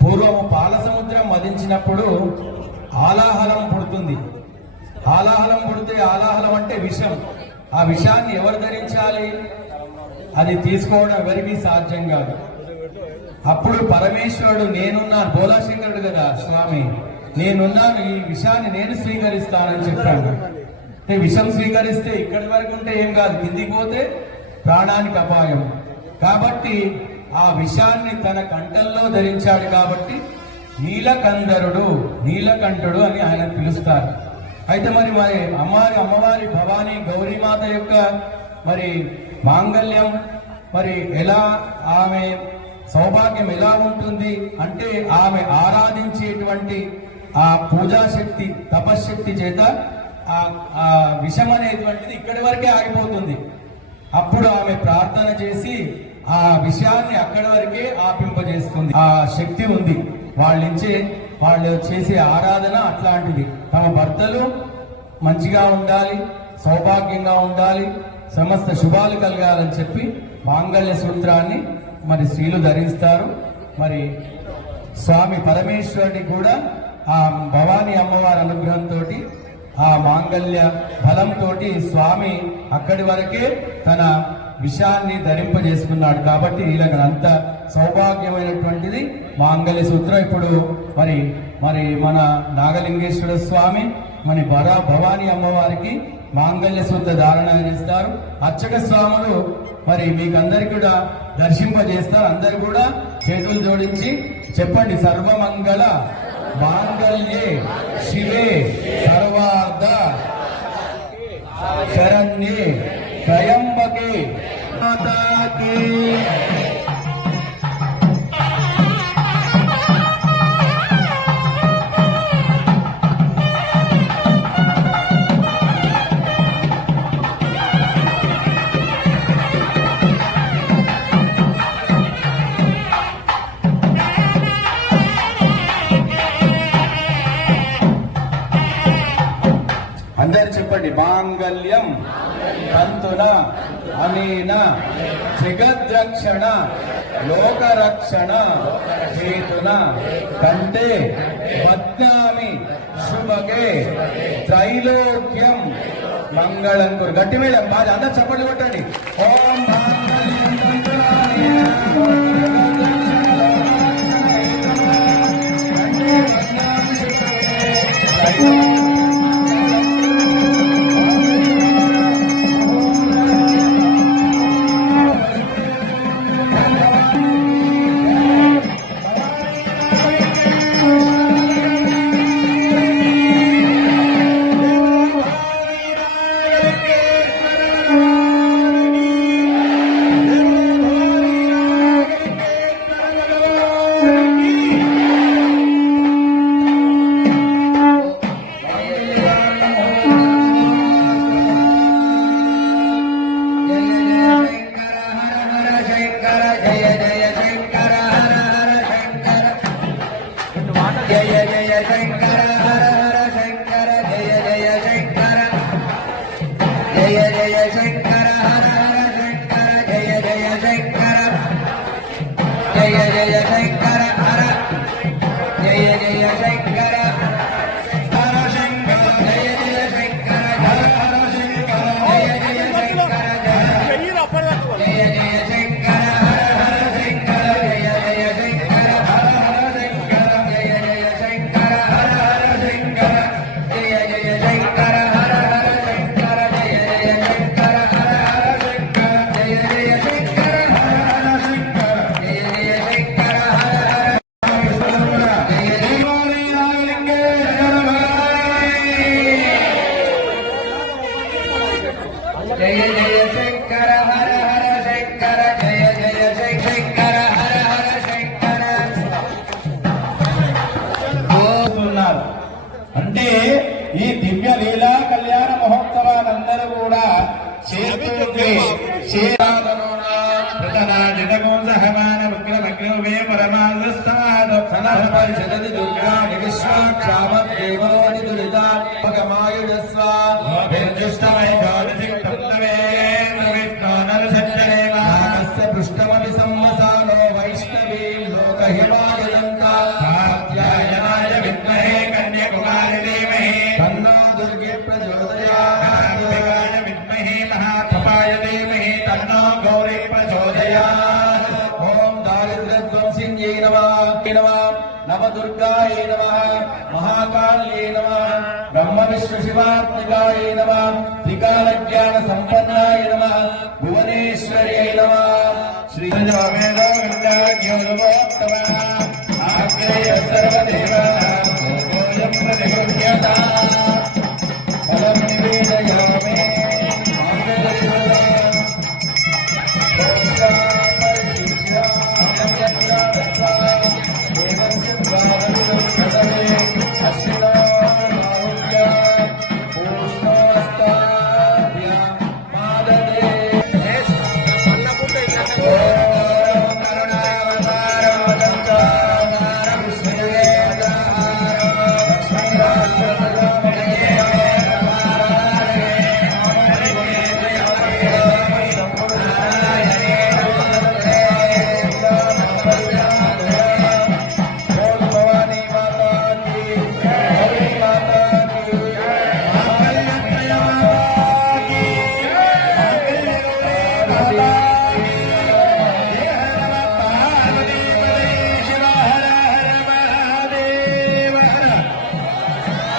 పూర్వము పాలసముద్రం మదించినప్పుడు ఆలాహలం పుడుతుంది. ఆలాహలం పుడితే, ఆలాహలం అంటే విషం. ఆ విషాన్ని ఎవరు ధరించాలి? అది తీసుకోవడం ఎవరికీ సాధ్యం కాదు. అప్పుడు పరమేశ్వరుడు నేనున్నాను, బోలాశంకరుడు కదా స్వామి, నేనున్నాను, ఈ విషాన్ని నేను స్వీకరిస్తానని చెప్పాడు. విషం స్వీకరిస్తే ఇక్కడి వరకు ఉంటే ఏం కాదు, కిందికి పోతే ప్రాణానికి అపాయం. కాబట్టి ఆ విషాన్ని తన కంఠంలో ధరించాడు కాబట్టి నీలకంఠరుడు, నీలకంఠుడు అని ఆయన పిలుస్తారు. అయితే మరి అమ్మవారి భవానీ గౌరీమాత యొక్క మరి మాంగళ్యం మరి ఎలా, ఆమె సౌభాగ్యం ఎలా ఉంటుంది అంటే ఆమె ఆరాధించేటువంటి ఆ పూజాశక్తి, తపశ్శక్తి చేత ఆ విషం అనేటువంటిది ఇక్కడి వరకే ఆగిపోతుంది. అప్పుడు ఆమె ప్రార్థన చేసి ఆ విషయాన్ని అక్కడి వరకే ఆపింపజేస్తుంది. ఆ శక్తి ఉంది వాళ్ళు చేసే ఆరాధన అట్లాంటిది. తమ భర్తలు మంచిగా ఉండాలి, సౌభాగ్యంగా ఉండాలి, సమస్త శుభాలు కలగాలని చెప్పి మాంగళ్య సూత్రాన్ని మరి స్త్రీలు ధరిస్తారు. మరి స్వామి పరమేశ్వరుడి కూడా ఆ భవానీ అమ్మవారి అనుగ్రహంతో, ఆ మాంగళ్య బలంతో స్వామి అక్కడి వరకే తన విషయాన్ని ధరింపజేసుకున్నాడు. కాబట్టి వీళ్ళకి అంత సౌభాగ్యమైనటువంటిది మాంగళ్య సూత్రం. ఇప్పుడు మరి మన నాగలింగేశ్వర స్వామి మన భవానీ అమ్మవారికి మాంగళ్య సూత్ర ధారణ చేస్తారు. అర్చక స్వాములు మరి మీకు అందరికి కూడా దర్శింపజేస్తారు. అందరు కూడా చేతులు జోడించి చెప్పండి, సర్వమంగళ మాంగళ్యే శివే సర్వార్థ శరణ్యే త్రయంబకే మాతాకి. అందరు చెప్పండి, మాంగళ్యం తంతున అనేన జగద్రక్షణ లోకరక్షణ హేతున కంటే బధ్నామి శుభగే త్రైలోక్యం మంగళం కురు. గట్టి మీద బాగా అందరు చప్పట్లు కొట్టండి. ఓం మాంగళ్యం తంతున అనేన జగతి దుర్గా నివిశ్వాక్షామదేవోని దురితాపగమాయుజస్వ పృష్టమపి సంవసానో వైష్ణవీ లోకహిమాయదంతాయ విద్మహే కన్యాకుమారి ధీమహి తన్నో దుర్గే ప్రచోదయాత్ విద్మహే మహాతపాయ ధీమహి తన్నో గౌరీ ప్రచోదయాత్. ఓం దారిద్ర్యధ్వంసిన్యై నమః నమ దుర్గాయై నమః మహాకాళ్యై నమః బ్రహ్మ విష్ణు శివాత్మికాయ నమః త్రికాల జ్ఞాన సంపన్నాయ నమః భువనేశ్వర్యై నమః. శ్రీ ఫలం నివేదయామి.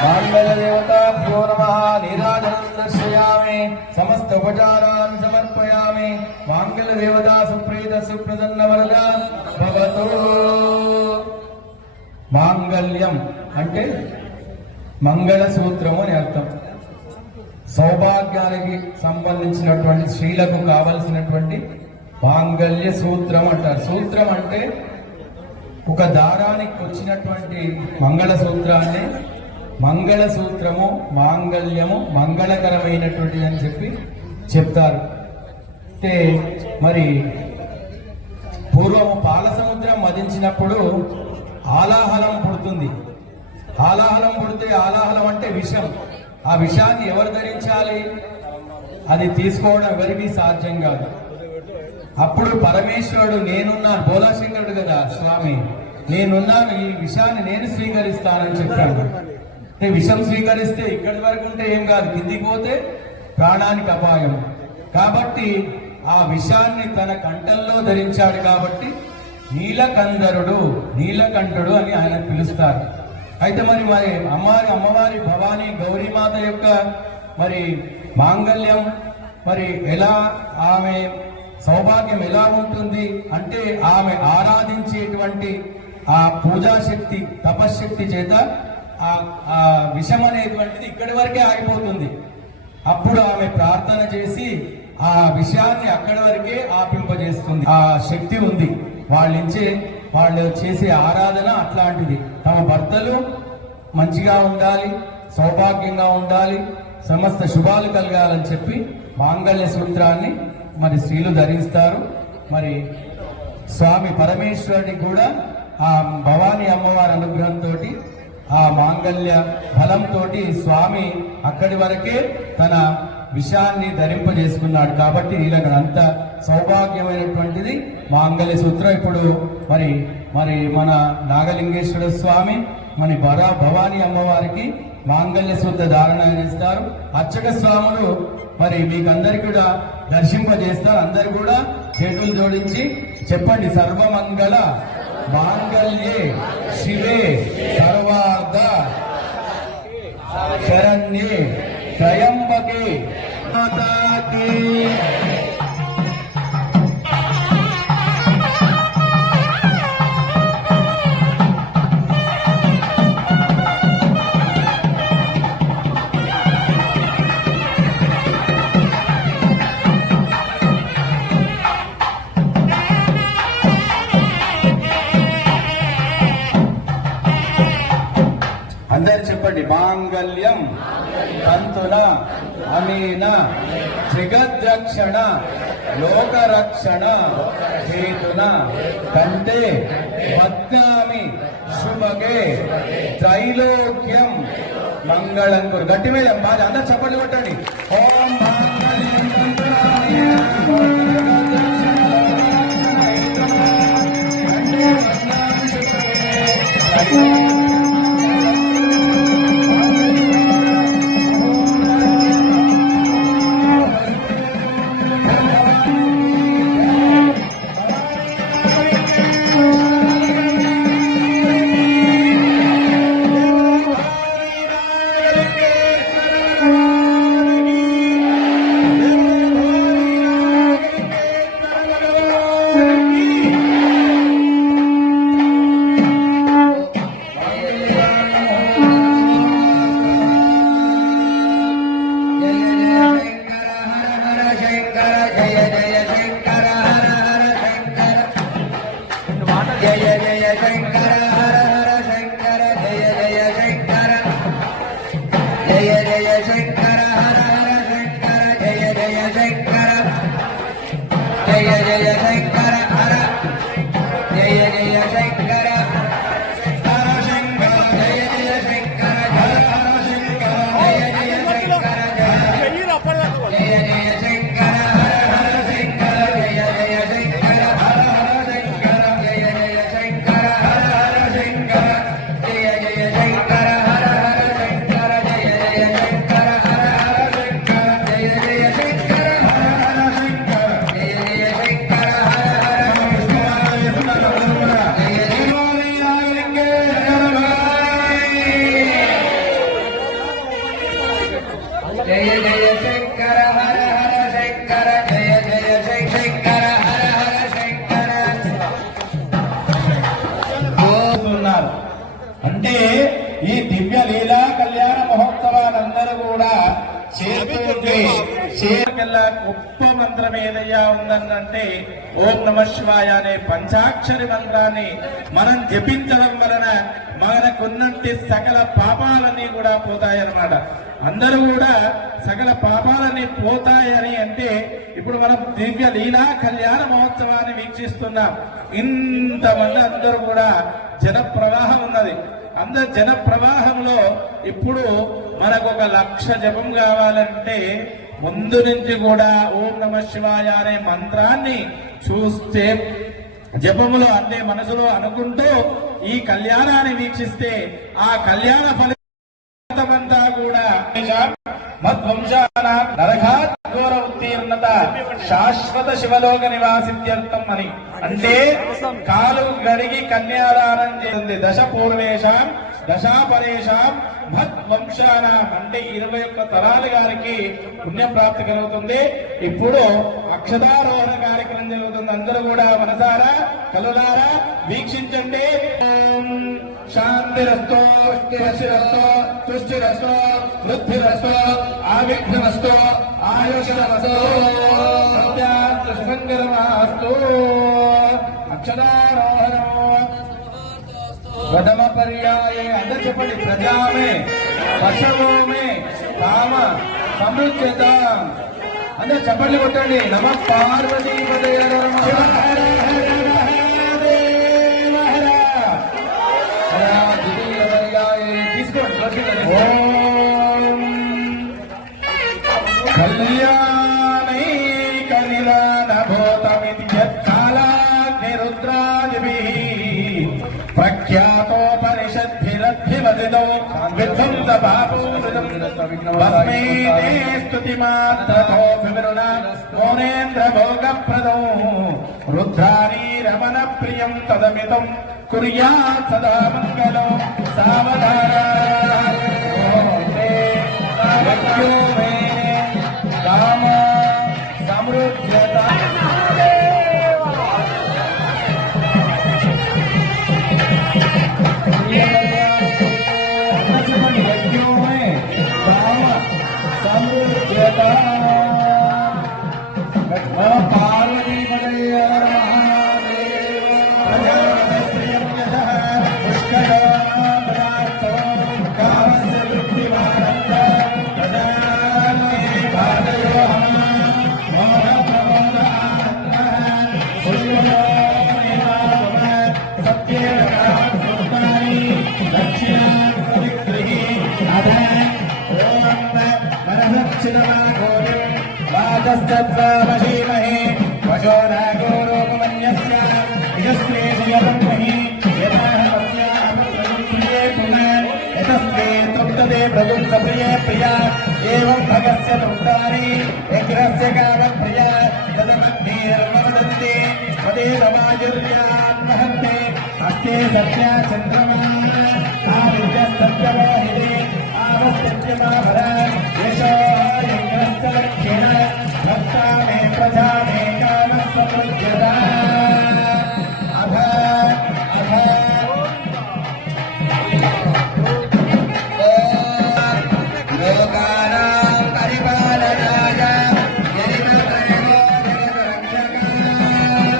मांगल्यदेवताभ्यो नमः. नीराजनं दर्शयामि. समस्त उपचारान् समर्पयामि. मांगल्यदेवता सुप्रीत सुप्रसन्न वरदा भवतु. మాంగళ్యం అంటే మంగళసూత్రము అని అర్థం. సౌభాగ్యానికి సంబంధించినటువంటి స్త్రీలకు కావలసినటువంటి మాంగళ్య సూత్రం అంటారు. సూత్రం అంటే ఒక దారానికి వచ్చినటువంటి మంగళసూత్రాన్ని మంగళసూత్రము, మాంగళ్యము, మంగళకరమైనటువంటిది అని చెప్పి చెప్తారు. అంటే మరి పూర్వము పాలసముద్రం మదించినప్పుడు ఆలాహలం పుడుతుంది. ఆలాహలం పుడితే ఆలాహలం అంటే విషం. ఆ విషాన్ని ఎవరు ధరించాలి? అది తీసుకోవడం ఎవరికి సాధ్యం కాదు. అప్పుడు పరమేశ్వరుడు నేనున్నాను, బోలాశంకరుడు కదా స్వామి, నేనున్నాను, ఈ విషాన్ని నేను స్వీకరిస్తానని చెప్పాడు. విషం స్వీకరిస్తే ఇక్కడి వరకు ఉంటే ఏం కాదు, కిందికి పోతే ప్రాణానికి అపాయం. కాబట్టి ఆ విషాన్ని తన కంఠంలో ధరించాడు కాబట్టి నీలకంఠుడు అని ఆయన పిలుస్తారు. అయితే మరి అమ్మవారి భవానీ గౌరీమాత యొక్క మరి మాంగళ్యం మరి ఎలా, ఆమె సౌభాగ్యం ఎలా ఉంటుంది అంటే ఆమె ఆరాధించేటువంటి ఆ పూజాశక్తి, తపశ్శక్తి చేత ఆ విషం అనేటువంటిది ఇక్కడి వరకే ఆగిపోతుంది. అప్పుడు ఆమె ప్రార్థన చేసి ఆ విషయాన్ని అక్కడి వరకే ఆపింపజేస్తుంది. ఆ శక్తి ఉంది. వాళ్ళు చేసే ఆరాధన అట్లాంటిది. తమ భర్తలు మంచిగా ఉండాలి, సౌభాగ్యంగా ఉండాలి, సమస్త శుభాలు కలగాలని చెప్పి మాంగళ్య సూత్రాన్ని మరి స్త్రీలు ధరిస్తారు. మరి స్వామి పరమేశ్వరుని కూడా ఆ భవానీ అమ్మవారి అనుగ్రహంతో ఆ మాంగళ్య బలంతో స్వామి అక్కడి వరకే తన విషయాన్ని ధరింపజేసుకున్నాడు. కాబట్టి వీళ్ళకి అంత సౌభాగ్యమైనటువంటిది మాంగళ్య సూత్రం. ఇప్పుడు మరి మన నాగలింగేశ్వర స్వామి మన భవానీ అమ్మవారికి మాంగళ్య సూత్ర ధారణ చేస్తారు. అర్చక స్వాములు మరి మీకందరికి కూడా దర్శింపజేస్తారు. అందరు కూడా చేతులు జోడించి చెప్పండి, సర్వమంగళ మాంగళ్యే శివే సర్వార్థ శరణ్యే త్రయంబకే మాతాకి. అందరు చెప్పండి, మాంగళ్యం తంతున అమీన జగద్రక్షణ లోకరక్షణ హేతున కంటే బద్నామి శుభగే త్రైలోక్యం మంగళం కురు. గట్టి మీద బాగా అందరు చప్పట్లు కొట్టండి. ఓం మాంగళ్యం తంతునాయ అంటే ఈ దివ్య లీలా కళ్యాణ మహోత్సవాలందరూ కూడా చేరుకెల్లా గొప్ప మంత్రం ఏదయ్యా ఉందనంటే ఓం నమ శివాయ అనే పంచాక్షరి మంత్రాన్ని మనం జపించడం వలన మనకున్నట్టి సకల పాపాలన్నీ కూడా పోతాయన్నమాట. అందరూ కూడా సకల పాపాలన్నీ పోతాయని అంటే ఇప్పుడు మనం దివ్య లీలా కళ్యాణ మహోత్సవాన్ని వీక్షిస్తున్నాం. ఇంతమంది అందరూ కూడా జన ప్రవాహం ఉన్నది. అందరు జన ప్రవాహంలో ఇప్పుడు మనకు 1,00,000 జపం కావాలంటే ముందు నుంచి కూడా ఓం నమ శివాయ అనే మంత్రాన్ని చూస్తే జపములో అంటే మనసులో అనుకుంటూ ఈ కళ్యాణాన్ని వీక్షిస్తే ఆ కళ్యాణ ఫలితమంతా కూడా మధ్వంశానాం నరఘాత్ ఘోర ఉత్తీర్ణత శాశ్వత శివలోక నివాసిత్యర్థం అని. అంటే కాలు గడిగి కన్యాదానం చేస్తుంది. దశ పూర్వేషాం దశాపరేషాం మధ్వంశానాం అంటే 21 తరాల గారికి పుణ్యప్రాప్తి కలుగుతుంది. ఇప్పుడు అక్షతారోహణ కార్యక్రమం జరుగుతుంది. అందరూ కూడా మనసారా కలులారా వీక్షించండి. శాంతిరస్తో స్థిరస్తో తుష్టిరస్తో వృద్ధిరస్తో ఆవిఘ్నమస్తో ఆయుషరస్తో సంగరమాస్తు. అక్షరారోహణం ప్రథమ పర్యాయే అందరూ చెప్పండి. ప్రజామే పశవో మే కామ సమృద్ధ్యత. అందరూ చప్పట్లు కొట్టండి. నమ పార్వతీ తీసుకోండి. ఓం కళ్యాణైక నిదాన భూతమితి యత్కాలాగ్నిరుద్రాదిభిః ప్రఖ్యాతోపనిషద్భిరద్భిమతిదో విధ్వంస పాపోమృతం భస్మే తే స్తుతిమాత్రతో వివరుణ మౌనేంద్ర భోగప్రదో రుద్రాణీ రమణ ప్రియం తదమితం కుర్యాత్ సదా మంగళం. సావధాన కామ సమృద్ధ్యత. సమృద్ధ్యత పార్వతీ పుష్కర वाचस्तत्त्वामहीमहे वशो नागोरोपमन्यस्य यश्रेषयब्रह्महि यथाहमस्याहमप्रिये पुनः यतस्ते तुप्तदे प्रयुक्तप्रिये प्रिया एवं भगस्य तुप्तानि यज्ञस्य कामप्रिया तदमग्निर्मवदन्ति तदेवमायुर्यान्महन्ते हस्ते सत्या चन्द्रमा आविद्यस्तत्यमोहिते आवस्तत्यमाभर यशो यज्ञस्य लक्ष्येण भक्ता मे प्रजा मे कामः समृद्ध्यता अथ लोकानां परिपालनाय यदिमत्रयो जगद्रक्षकाय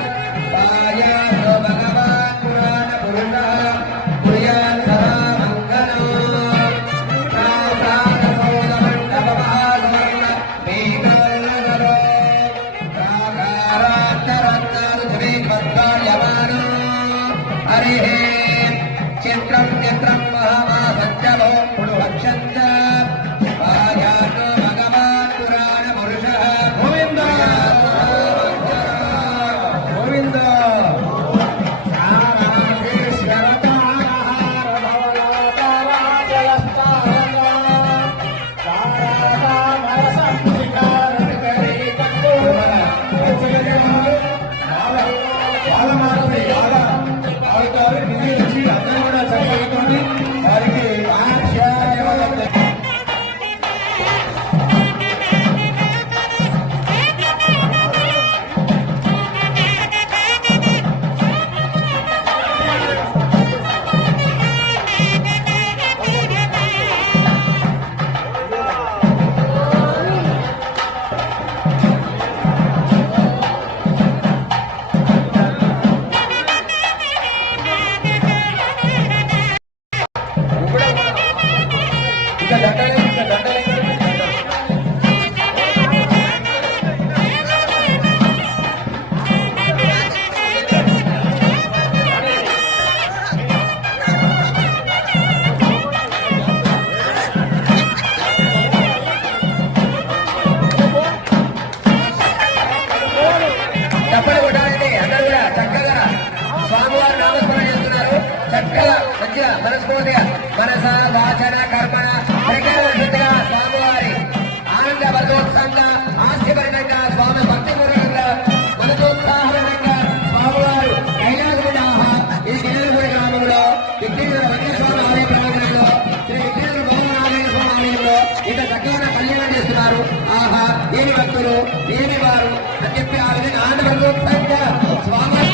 पायासो भगवान् पुराणपुरुषः कुर्यात् सदा मङ्गलम् प्रासादसौधमण्डपमहासमर्ण पीतलनगरो प्राकारान्तरत्नादुभिर्भद्रायमानो हरिः चित्रं चित्रं महामासञ्चलो पुरुभक्षञ्च पायातो भगवान् पुराणपुरुषः गोविन्द गोविन्द వారికి తప్పని కొట్టాలండి అందరూ కూడా చక్కగా స్వామివారి నామస్మరణ చేస్తున్నారు చక్కగా మంచిగా మనస్ఫూర్తిగా మనస వాచన కర్మణ ప్రజ్ఞాశుద్ధిగా స్వామివారి ఆనంద వర్గోత్సంగా హాస్యపరిణంగా స్వామి భక్తిపూర్వకంగా మనసోత్సాహంగా స్వామివారు కైలాసముడాహ ఈ గిరిజనపురి గ్రామంలో విఘ్నేశ్వర వన్యస్వామి ఆలయ ప్రాంగణంలో శ్రీ విఘ్నేశ్వర భవనాలయ స్వామి ఆలయంలో ఇంత చక్కగా కళ్యాణం చేస్తున్నారు. ఆహా ఏమి భక్తులు ఏమి వారు అని చెప్పి ఆ విధంగా ఆనంద వర్గోత్సంగా స్వామి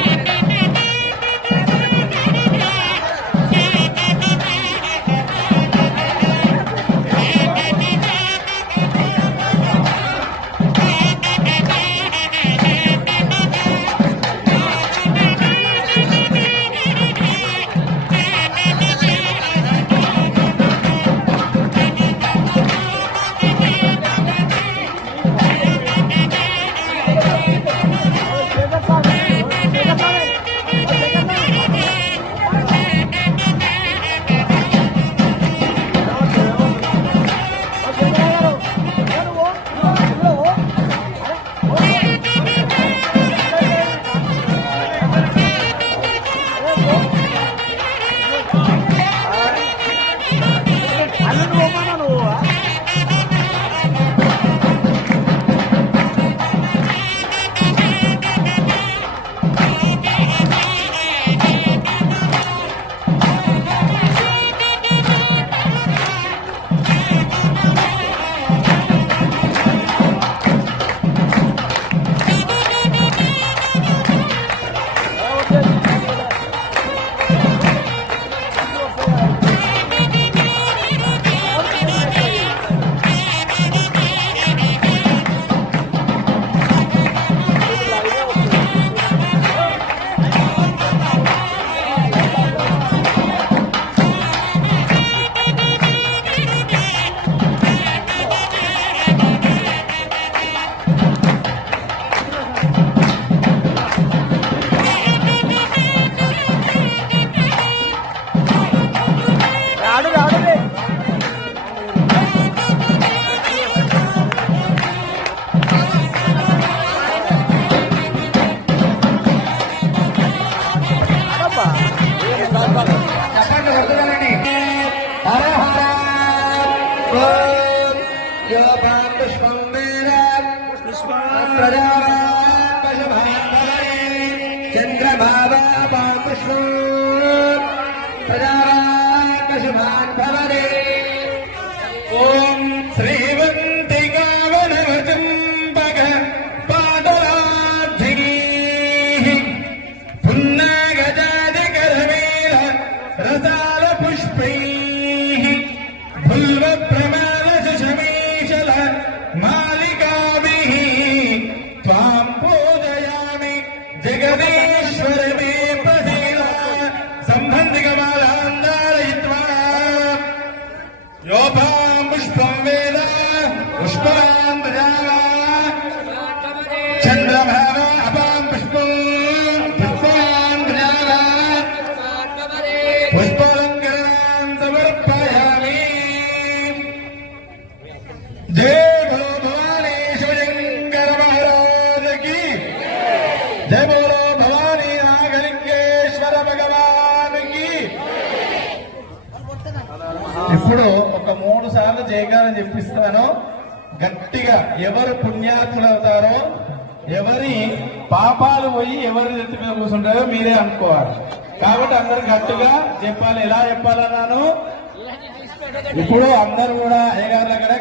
Thank you. చెప్పండి కొడుతున్నానండి. హర హర ఓం యోగం పుష్పం వేద చంద్రభావ పుష్పం ప్రజారాకశుభాన్ భవదే. ఓం శ్రీవంతికావనవచంపక పాదరాధినీః పున్నాగజాదికరమేల రసాల పుష్పైః భుల్వ ప్రమాల శశమీశల మాలికాభిః త్వాం పూజయామి జగదీశ్వర మే ప్రసీద. సంబంధికమాలాందారయిత్వా యోపాం పుష్పం వేద పుష్పాన్ ప్రజాలా చంద్రభావ అపాం పుష్పం పుష్పాన్ ప్రజాలా పుష్పాలంకరణాన్ సమర్పయామి. జయ బలో భవానీ శివశంకర మహారాజ్ కి జయ బలో భవానీ నాగలింగేశ్వర భగవాన్ కి. ఇప్పుడు ఒక 3 సార్లు జయకారం చెప్పిస్తాను. గట్టిగా ఎవరు పుణ్యాత్ములు అవుతారో, ఎవరి పాపాలు పోయి ఎవరి నెత్తి మీద కూర్చుంటారో మీరే అనుకోవాలి. కాబట్టి అందరు గట్టిగా చెప్పాలి. ఎలా చెప్పాలన్నాను? ఇప్పుడు అందరూ కూడా అయ్యగారి దగ్గర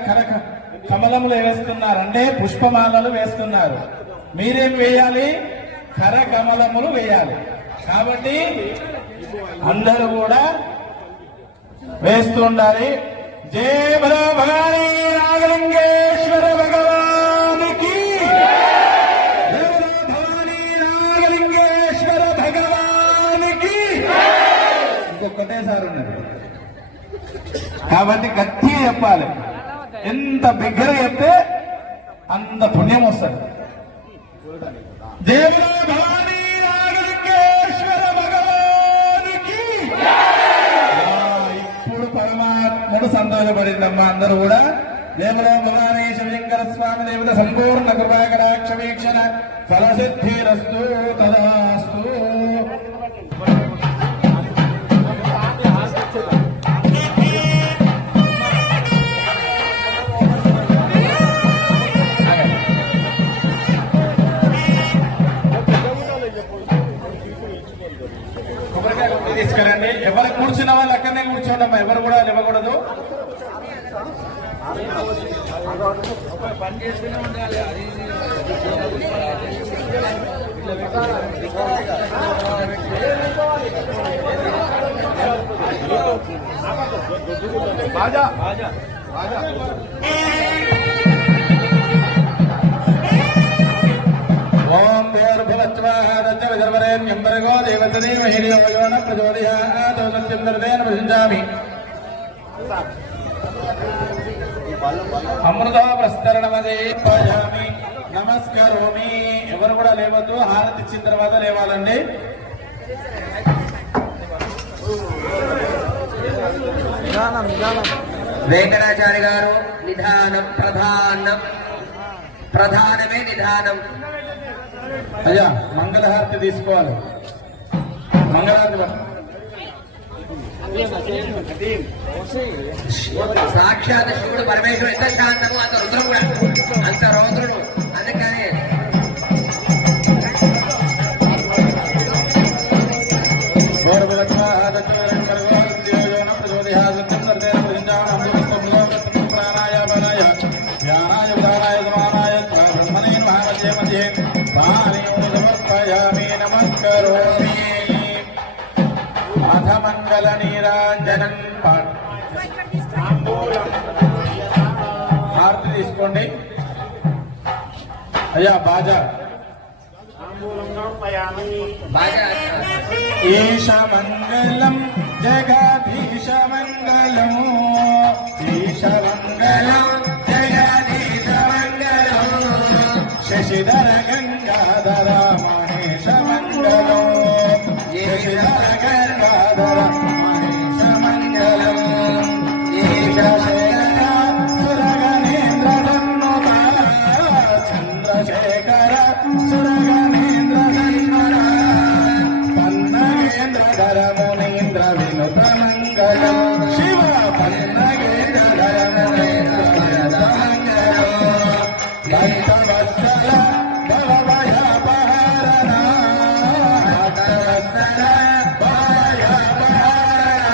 కమలములు వేస్తున్నారు, అంటే పుష్పమాలలు వేస్తున్నారు. మీరేం వేయాలి? కమలములు వేయాలి. కాబట్టి అందరూ కూడా వేస్తూ ఉండాలి. జయ బలో భవానీ నాగలింగేశ్వర భగవానికి, జయ బలో భవానీ నాగలింగేశ్వర భగవానికి. ఇంకొకటేసారి ఉన్నది కాబట్టి గట్టిగా చెప్పాలి. ఎంత బిగ్గరగా చెప్తే అంత పుణ్యం వస్తుంది. జయ బలో భవానీ నాగలింగేశ్వర భగవానికి. ఇప్పుడు పరమాత్ముడు సంతోషపడిందమ్మా. అందరూ కూడా దేవలో భవానీ శివశంకర స్వామి దేవత సంపూర్ణ కృపాకటాక్ష వీక్షణ ఫలసిద్ధిరస్తు తదాస్తు. తీసుకురండి. ఎవరు కూర్చున్న వాళ్ళు అక్కడనే కూర్చోండమ్మా, ఎవరు కూడా ఇవ్వకూడదు. ఓం భూర్భువస్వాహారజ్ఞ భర్గో దేవతదేవ హిరియో యోన ప్రచోదయాత్ సత్యం దర్దేన ప్రశంసామి. అమృత ప్రస్తరణమదేపయామి నమస్కరోమి. ఎవరు కూడా లేవద్దు. హారతి ఇచ్చిన తర్వాత లేవాలండి. వెంకటాచారి గారు నిధానం ప్రధానమే నిధానం. అయ్యా మంగళహారతి తీసుకోవాలి. మంగళహారతి సాక్షాత్ శివుడు పరమేశ్వరుడు ఎంత శాంతము, అంత రుద్రం కూడా, అంత రౌద్రుడు. అందుకని నమస్కరోమి. అధమంగళ నీరాంజనం హారతి తీసుకోండి. అయ్యా బాజా ఈశమంగళం జగదీశమంగళం ఈశమంగళం జగదీశమంగళం శశిధర గంగాధర మహేశమంగళం శశిధర గంగాధర మహేశమంగళం సురగణేంద్ర సన్నుత చంద్రశేఖర సురగణేంద్ర సన్నుత పన్నగేంద్ర ధర మునీంద్ర వినుత మంగళం శివ పన్నగే భక్తవత్సల భవభయపహరణ భక్తవత్సల భవభయపహరణ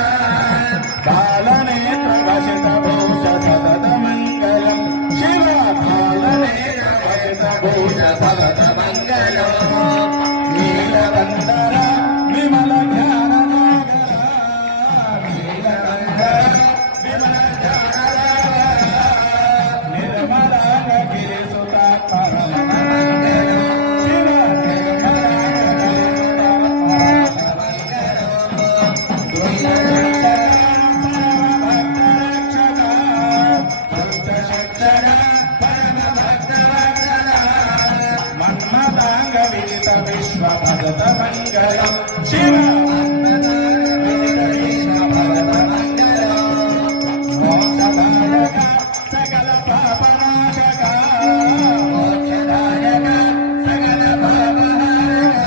కాలనేత్ర వసిత భూష సతత మంగళం శివ కాలనేత్ర వసిత భూష సతత మంగళం నీలకందర విమల జ్ఞాన సాగర నీలకందర విమల జ్ఞాన నిర్మలాంగ గిరిసుత పరమ మంగళం శివ నిర్మలాంగ గిరిసుత పరమ భక్తరక్షక మన్మదాంగ విజిత విశ్వ భగత మంగళం శివ మోక్షదాయక సకల పాపనాశక మోక్షదాయక సకల పాపనాశక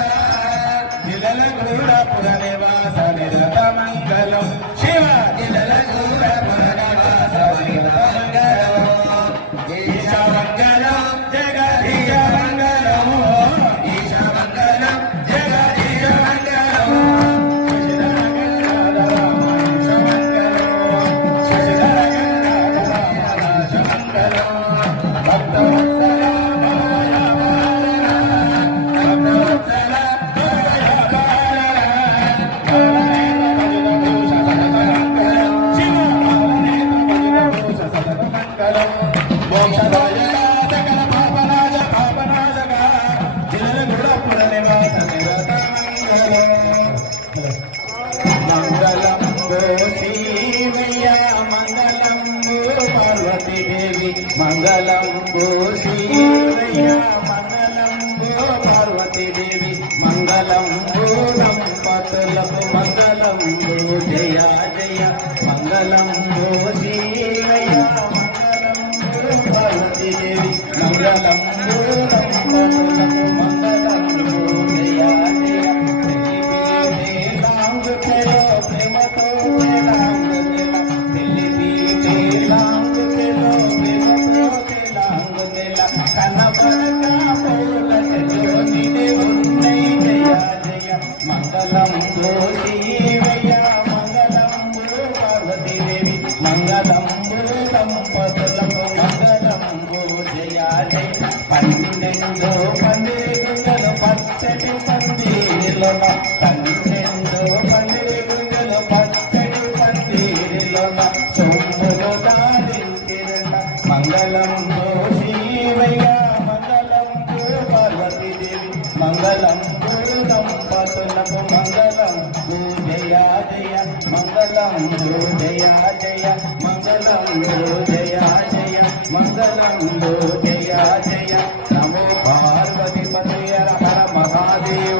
జిలలగూడపుర నివాస నిరత మంగళం శివ జిలలగూడపుర నివాస నిరత మంగళం ఈశ మంగళం జగదీశ మంగళం ఈశ మంగళం జగదీశ మంగళం మంగళం గోశీమయ్య మంగళం పార్వతీ దేవి మంగళం గోశీమయ్య మంగళం పార్వతీ దేవి మంగళం దంపతులకు మంగళం జయ జయ మంగళం గోశీమయ్య మంగళం పార్వతీ దేవి మంగళం దంపతులకు మంగళం జయ జయ ప్రేమతో మంగళం గోశీవయ్య మంగళం పార్వతీ దేవి మంగళం దంపతులకు మంగళం జయ జయ పన్నెండో పందిరిగుండలు పచ్చటి పందిరిలోన పన్నెండో పందిరిగుండలు పచ్చటి పందిరిలోన సొమ్ములు దారించిన మంగళం గోశీవయ్య మంగళం పార్వతీ దేవి మంగళం దంపతులకు మంగళం జయ జయ మంగళం జయ జయ మంగళం జయ జయ మంగళం జయ జయ నమో పార్వతి పతయ హర మహాదేవ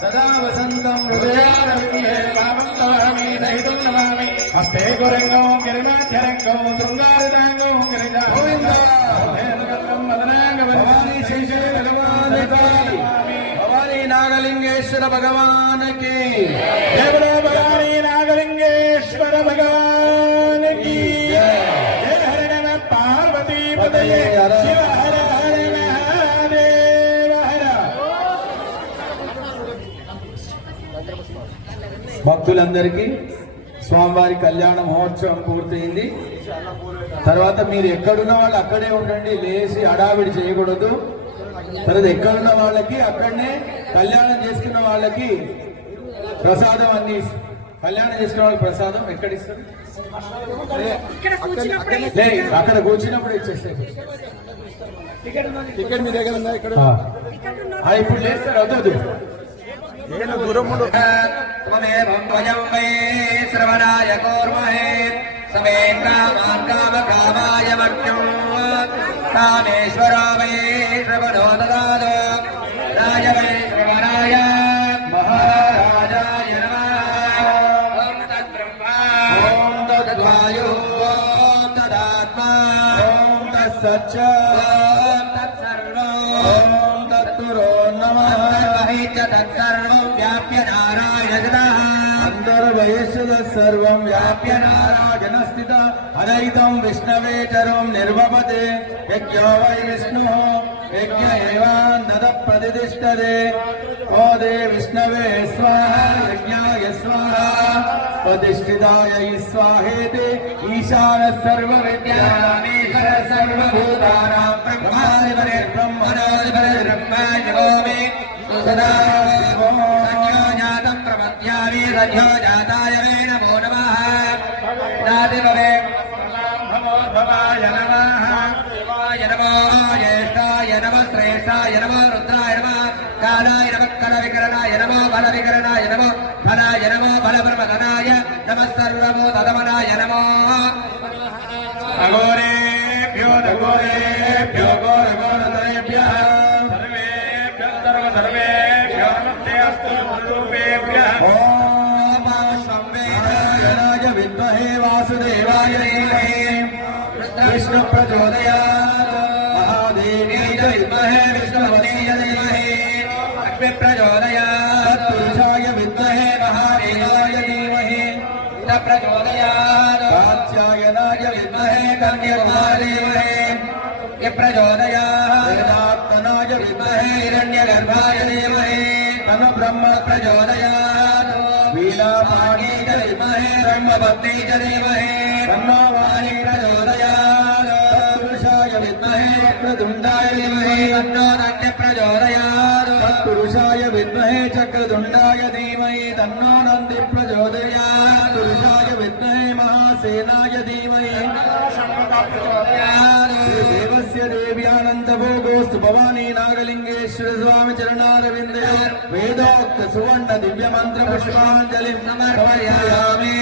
సదా వసంతం హృదయారవిందే కామం తవామి సహితం నమామి హస్తే గురంగం గిరినాథరంగం శృంగారరంగం గిరిజాగోవిందం మదనాంగ భవానీ శేషే భగవాన్ భవానీ నాగలింగేశ్వర భగవాన్ కి జయ బలో భవానీ నాగలింగేశ్వర భగవాన్ కి జయ హర నమ పార్వతీ పతయే శివ హర హర మహాదేవ హర. భక్తులందరికీ స్వామివారి కళ్యాణ మహోత్సవం పూర్తయింది. తర్వాత మీరు ఎక్కడున్న వాళ్ళు అక్కడే ఉండండి, లేచి హడావిడి చేయకూడదు. తర్వాత ఎక్కడున్న వాళ్ళకి అక్కడనే కళ్యాణం చేసుకున్న వాళ్ళకి ప్రసాదం అన్ని కళ్యాణం చేసుకున్న వాళ్ళకి ప్రసాదం ఎక్కడ ఇస్తారు? అక్కడ కూర్చున్నప్పుడు ఇచ్చేస్తారు. టికెట్ మీ దగ్గర ఉందా? ఇక్కడ ఇప్పుడు లేస్తారు. వద్దు त्वमेवं वयं वै श्रवणाय कूर्महे समे कामाय मर्त्युं कामेश्वरो वै श्रवणो ददातु राज वै श्रवणाय महाराजाय नमः ॐ तद्ब्रह्मा ॐ तद्वायुः ॐ तदात्मा ॐ तत्सच्च ॐ तत्सर्वम् ॐ तत्पुरो नमः तत्सर्वं व्याप्य नारायण अंतर्वयस्सु सर्वं व्याप्य नारायण स्थित अनैतं विष्णवे चरुं निर्वपते यज्ञो वै विष्णुः यज्ञ एवान्नद प्रतिष्ठते ओदे विष्णवे स्वाहा यज्ञाय स्वाहा प्रतिष्ठिताय स्वाहेति ईशान सर्वविद्यानामीश्वर सर्वभूतानां ब्रह्माधिपते ब्रह्मणाधिपते ब्रह्माजगोमि सदा जातं प्रमद्यामि रजो जाताय वे नमो नमः दादिभवे भवाय नमः देवाय नमो ज्येष्ठाय नमः श्रेष्ठाय नमो रुद्राय नमः कालाय नमः कलविकरणाय नमो बलविकरणाय नमो फलाय नमो बलब्रह्मगणाय नमः सर्वभूतदमनाय नमो अघोरेभ्यो घोरेभ्यो घोरघोरतरेभ्यः सर्वेभ्यो नमस्ते अस्तु रूपेभ्यः ॐ विष्णुवेदाय विद्महे वासुदेवाय धीमहि विष्णु प्रचोदयात् महादेव्यै च विद्महे विष्णुपत्न्यै धीमहि अग्नि प्रचोदयात् पुरुषाय विद्महे महादेवाय धीमहि स प्रचोदयात् कात्यायनाय विद्महे कन्याकुमारी धीमहि प्रचोदयात् विद्महे हिरण्यगर्भाय धीमहि तन्न ब्रह्म प्रचोदयात् वीणापाणी च विद्महे ब्रह्मपत्नी च धीमहि तन्नो वाणी प्रचोदयात् तत्पुरुषाय विद्महे वक्रतुण्डाय धीमहि तन्नो नन्द प्रचोदयात् तत्पुरुषाय विद्महे चक्रतुण्डाय धीमहि तन्नो नन्दी प्रचोदयात् पुरुषाय विद्महे महासेनाय धीमहि देवस्य देव्यानन्दभोगोस्तु भवानी नागलिंगेश्वर स्वामी चरणारविन्दे वेदोक्त सुवर्ण दिव्य मंत्र पुष्पाञ्जलिं समर्पयामि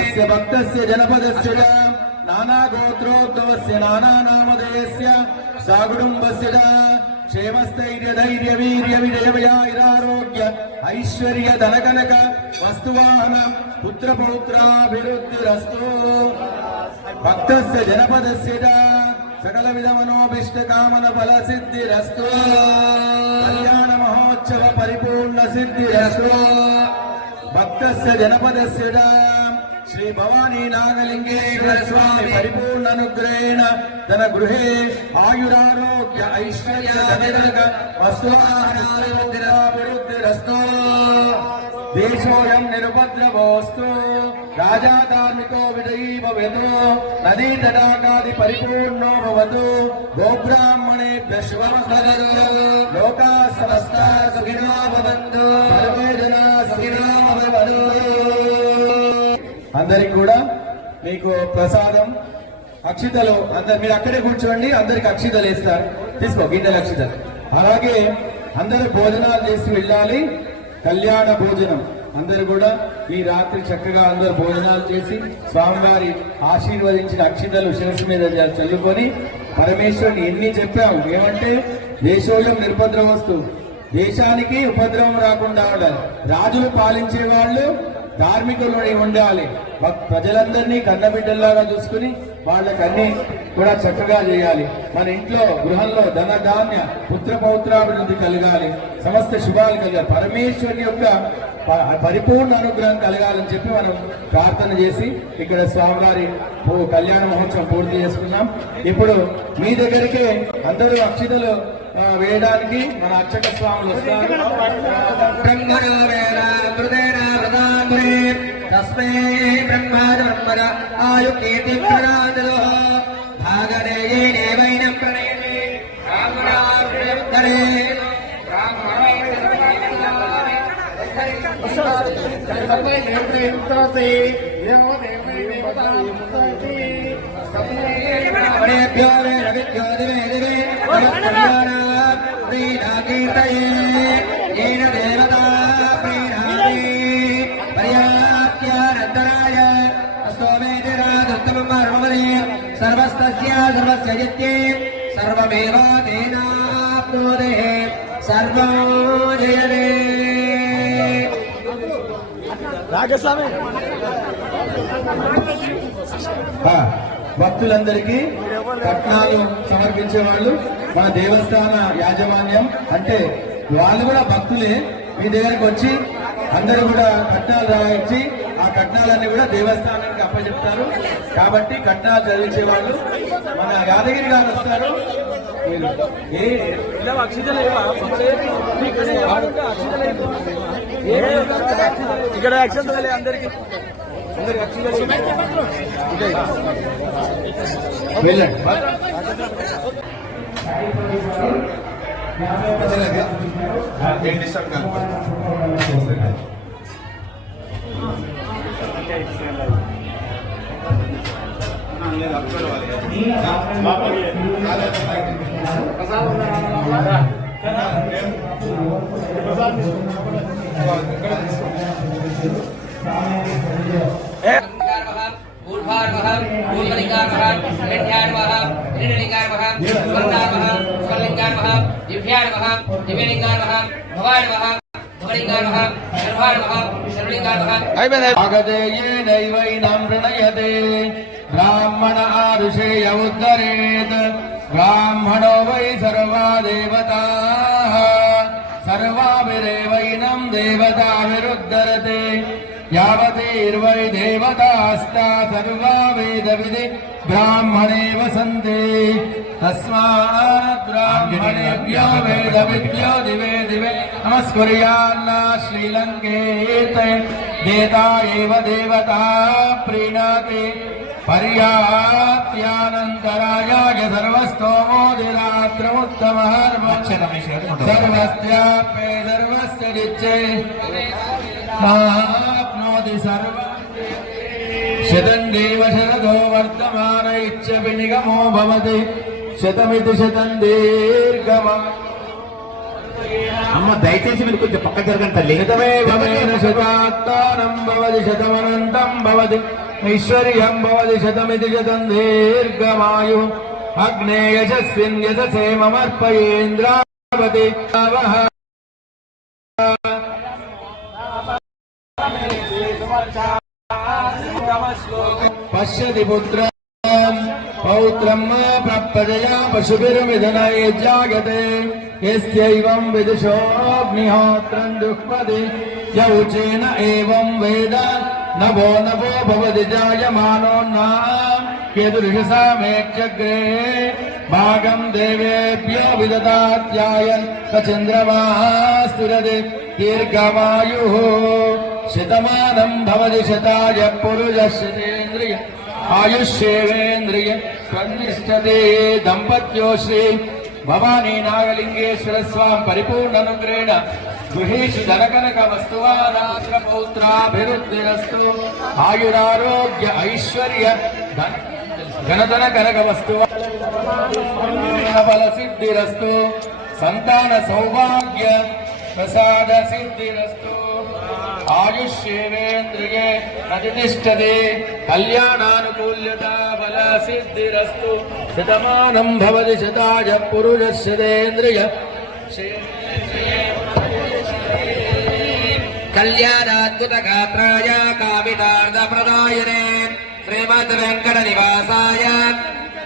अस्य भक्तस्य जनपदस्य च नाना गोत्रोद्भवस्य नाना नामधेयस्य साकुटुम्बस्य च क्षेमस्थैर्य धैर्य वीर्य विजय विजयारोग्य ऐश्वर्य धनकनक वस्तुवाहन पुत्र पौत्राभिवृद्धिरस्तु भक्तस्य जनपदस्य च सकल विध मनोभिष्ट कामन फल सिद्धिरस्तु कल्याण महोत्सव परिपूर्ण सिद्धिरस्तु भक्तस्य जनपदस्य च श्री भवानी नागलिंगेश्वर स्वामी परिपूर्ण अनुग्रहेण तन गृहे आयुरारोग्य ऐश्वर्य धनक वस्तुवाहनाभिवृद्धिरस्तु देशोऽयं निरुपद्रवोऽस्तु राजा धार्मिको विजयी भवेतु नदी तडागादि परिपूर्णो भवतु गोब्राह्मणेभ्यः शुभमस्तु लोकाः समस्ताः सुखिनो भवन्तु सर्वे जनाः सुखिनो भवन्तु అందరికి కూడా మీకు ప్రసాదం అక్షితలు అందరు మీరు అక్కడే కూర్చోండి అందరికి అక్షితలు వేస్తారు తీసుకో గిన్నెల అక్షితలు అలాగే అందరూ భోజనాలు చేసి వెళ్ళాలి కళ్యాణ భోజనం అందరూ కూడా ఈ రాత్రి చక్కగా అందరూ భోజనాలు చేసి స్వామివారి ఆశీర్వదించిన అక్షితలు శిరస్సు మీద చల్లుకొని పరమేశ్వరుని ఎన్ని చెప్పాము ఏమంటే దేశోయం నిర్భద్రవస్తు దేశానికి ఉపద్రవం రాకుండా ఉండాలి రాజులు పాలించే వాళ్ళు ధార్మికులు ఉండాలి ప్రజలందరినీ కన్నబిడ్డల్లాగా చూసుకుని వాళ్ళకన్నీ కూడా చక్కగా చేయాలి మన ఇంట్లో గృహంలో ధన ధాన్య పుత్ర పౌత్రాభివృద్ధి కలగాలి సమస్త శుభాలు కలగాలి పరమేశ్వరుని యొక్క పరిపూర్ణ అనుగ్రహం కలగాలని చెప్పి మనం ప్రార్థన చేసి ఇక్కడ స్వామివారి కళ్యాణ మహోత్సవం పూర్తి చేసుకున్నాం ఇప్పుడు మీ దగ్గరికే అందరూ అక్షితలు వేయడానికి మన అర్చక స్వాములు వస్తారు तस्मै ब्रह्माद ब्रह्मद आयु कीर्ति प्रदादो भागदेयेन वैनं प्रणेमि रामरामरे रामरेभ्यो वेदविद्यो दिवे दिवे कीर्तये येन देवता సర్వస్యజిత్యే సర్వమేవ తేనాప్నోదే సర్వం జయతే. భక్తులందరికీ కట్నాలు సమర్పించే వాళ్ళు మన దేవస్థాన యాజమాన్యం, అంటే వాళ్ళు కూడా భక్తులే. మీ దగ్గరకు వచ్చి అందరూ కూడా కట్నాలు రాయించి ఆ కట్నాలన్నీ కూడా దేవస్థానానికి అప్పచెప్తారు. కాబట్టి కట్నాలు చదివించే వాళ్ళు మన యాదగిరి గారు వస్తారు. మీరు ఇక్కడ అందరికి వెళ్ళండి. ఆగదేయేనైవైనం ప్రణయతే బ్రాహ్మణ ఆరుషేయ ఉద్ధరేత్ బ్రాహ్మణో వై సర్వా దేవతాః సర్వాభిరేవైనం దేవతాభిరుద్ధరతే యావతీర్వై దేవతాస్తా సర్వా వేదవిది బ్రాహ్మణే వసంతే తస్మాత్ బ్రాహ్మణేభ్యో వేదవిద్యో దివే దివే నమస్కుర్యాన్నా శ్రీలంకేతే దేతా ఏవ దేవతా ప్రీణాతి పర్యాప్త్యానంతరాయాయ సర్వస్తోమోదిరాత్రముత్తమః సర్వస్యాపే సర్వస్య జిచ్చే ఆప్నోతి సర్వం శతం దేవ శరదో వర్తమాన ఇచ్చపి నిగమో భవతి శతమితి శతం దీర్ఘమా. అమ్మ దయచేసి మీరు కొంచెం పక్క జరగండి తల్లి. శతమేవ శతాత్మానం భవతి శతమనంతం భవతి ఐశ్వర్యం భవతి శతమితి శతం దీర్ఘమాయు. అగ్నే యశస్విన్ యశసే మమర్పయేంద్రావతి పశ్యతి పుత్రం పౌత్రం ప్రపదయా పశుభిర్విధనై జాగతే యస్యైవం విదుషోऽగ్నిహోత్రం దుఃఖపది యౌచేన ఏవం వేద నభో నభో భవతి జాయమానోన్నాం యదుర్షసామేక్షగ్రే భాగం దేవేభ్యో విదదాత్యాయన్ చంద్రమాస్తురది దీర్ఘమాయుః శతమానం భవతి శతాయ పురుషశతేంద్రియ ఆయుష్యేవేంద్రియ స్వర్నిష్టతే. దంపత్యో శ్రీ భవానీ నాగలింగేశ్వర స్వామి పరిపూర్ణనుగ్రహేణ గృహేషు ధనకనక వస్తువానాత్ర పౌత్రాభివృద్ధిరస్తు. ఆయురారోగ్య ఐశ్వర్య ఘనధన కనక వస్తువ ఫల సిద్ధిరస్తు. సంతాన సౌభాగ్య ప్రసాద సిద్ధిరస్తు. ఆయుష్యేవేంద్రియే ప్రతిష్టతే కళ్యాణానుకూల్యత ఫల సిద్ధిరస్తు. శతమానం భవతి శతాయ పురుషశతేంద్రియ కళ్యాణాద్భుత గాత్రాయ కామితార్థ ప్రదాయనే శ్రీమద్ వెంకట నివాసాయ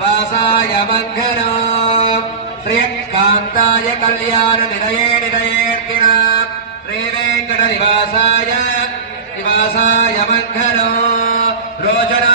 వాసాయ మంగళం శ్రీకాంతాయ కళ్యాణ నిలయే నిలయేర్తిన శ్రీ వెంకట నివాసాయ మంగళం. రోజనా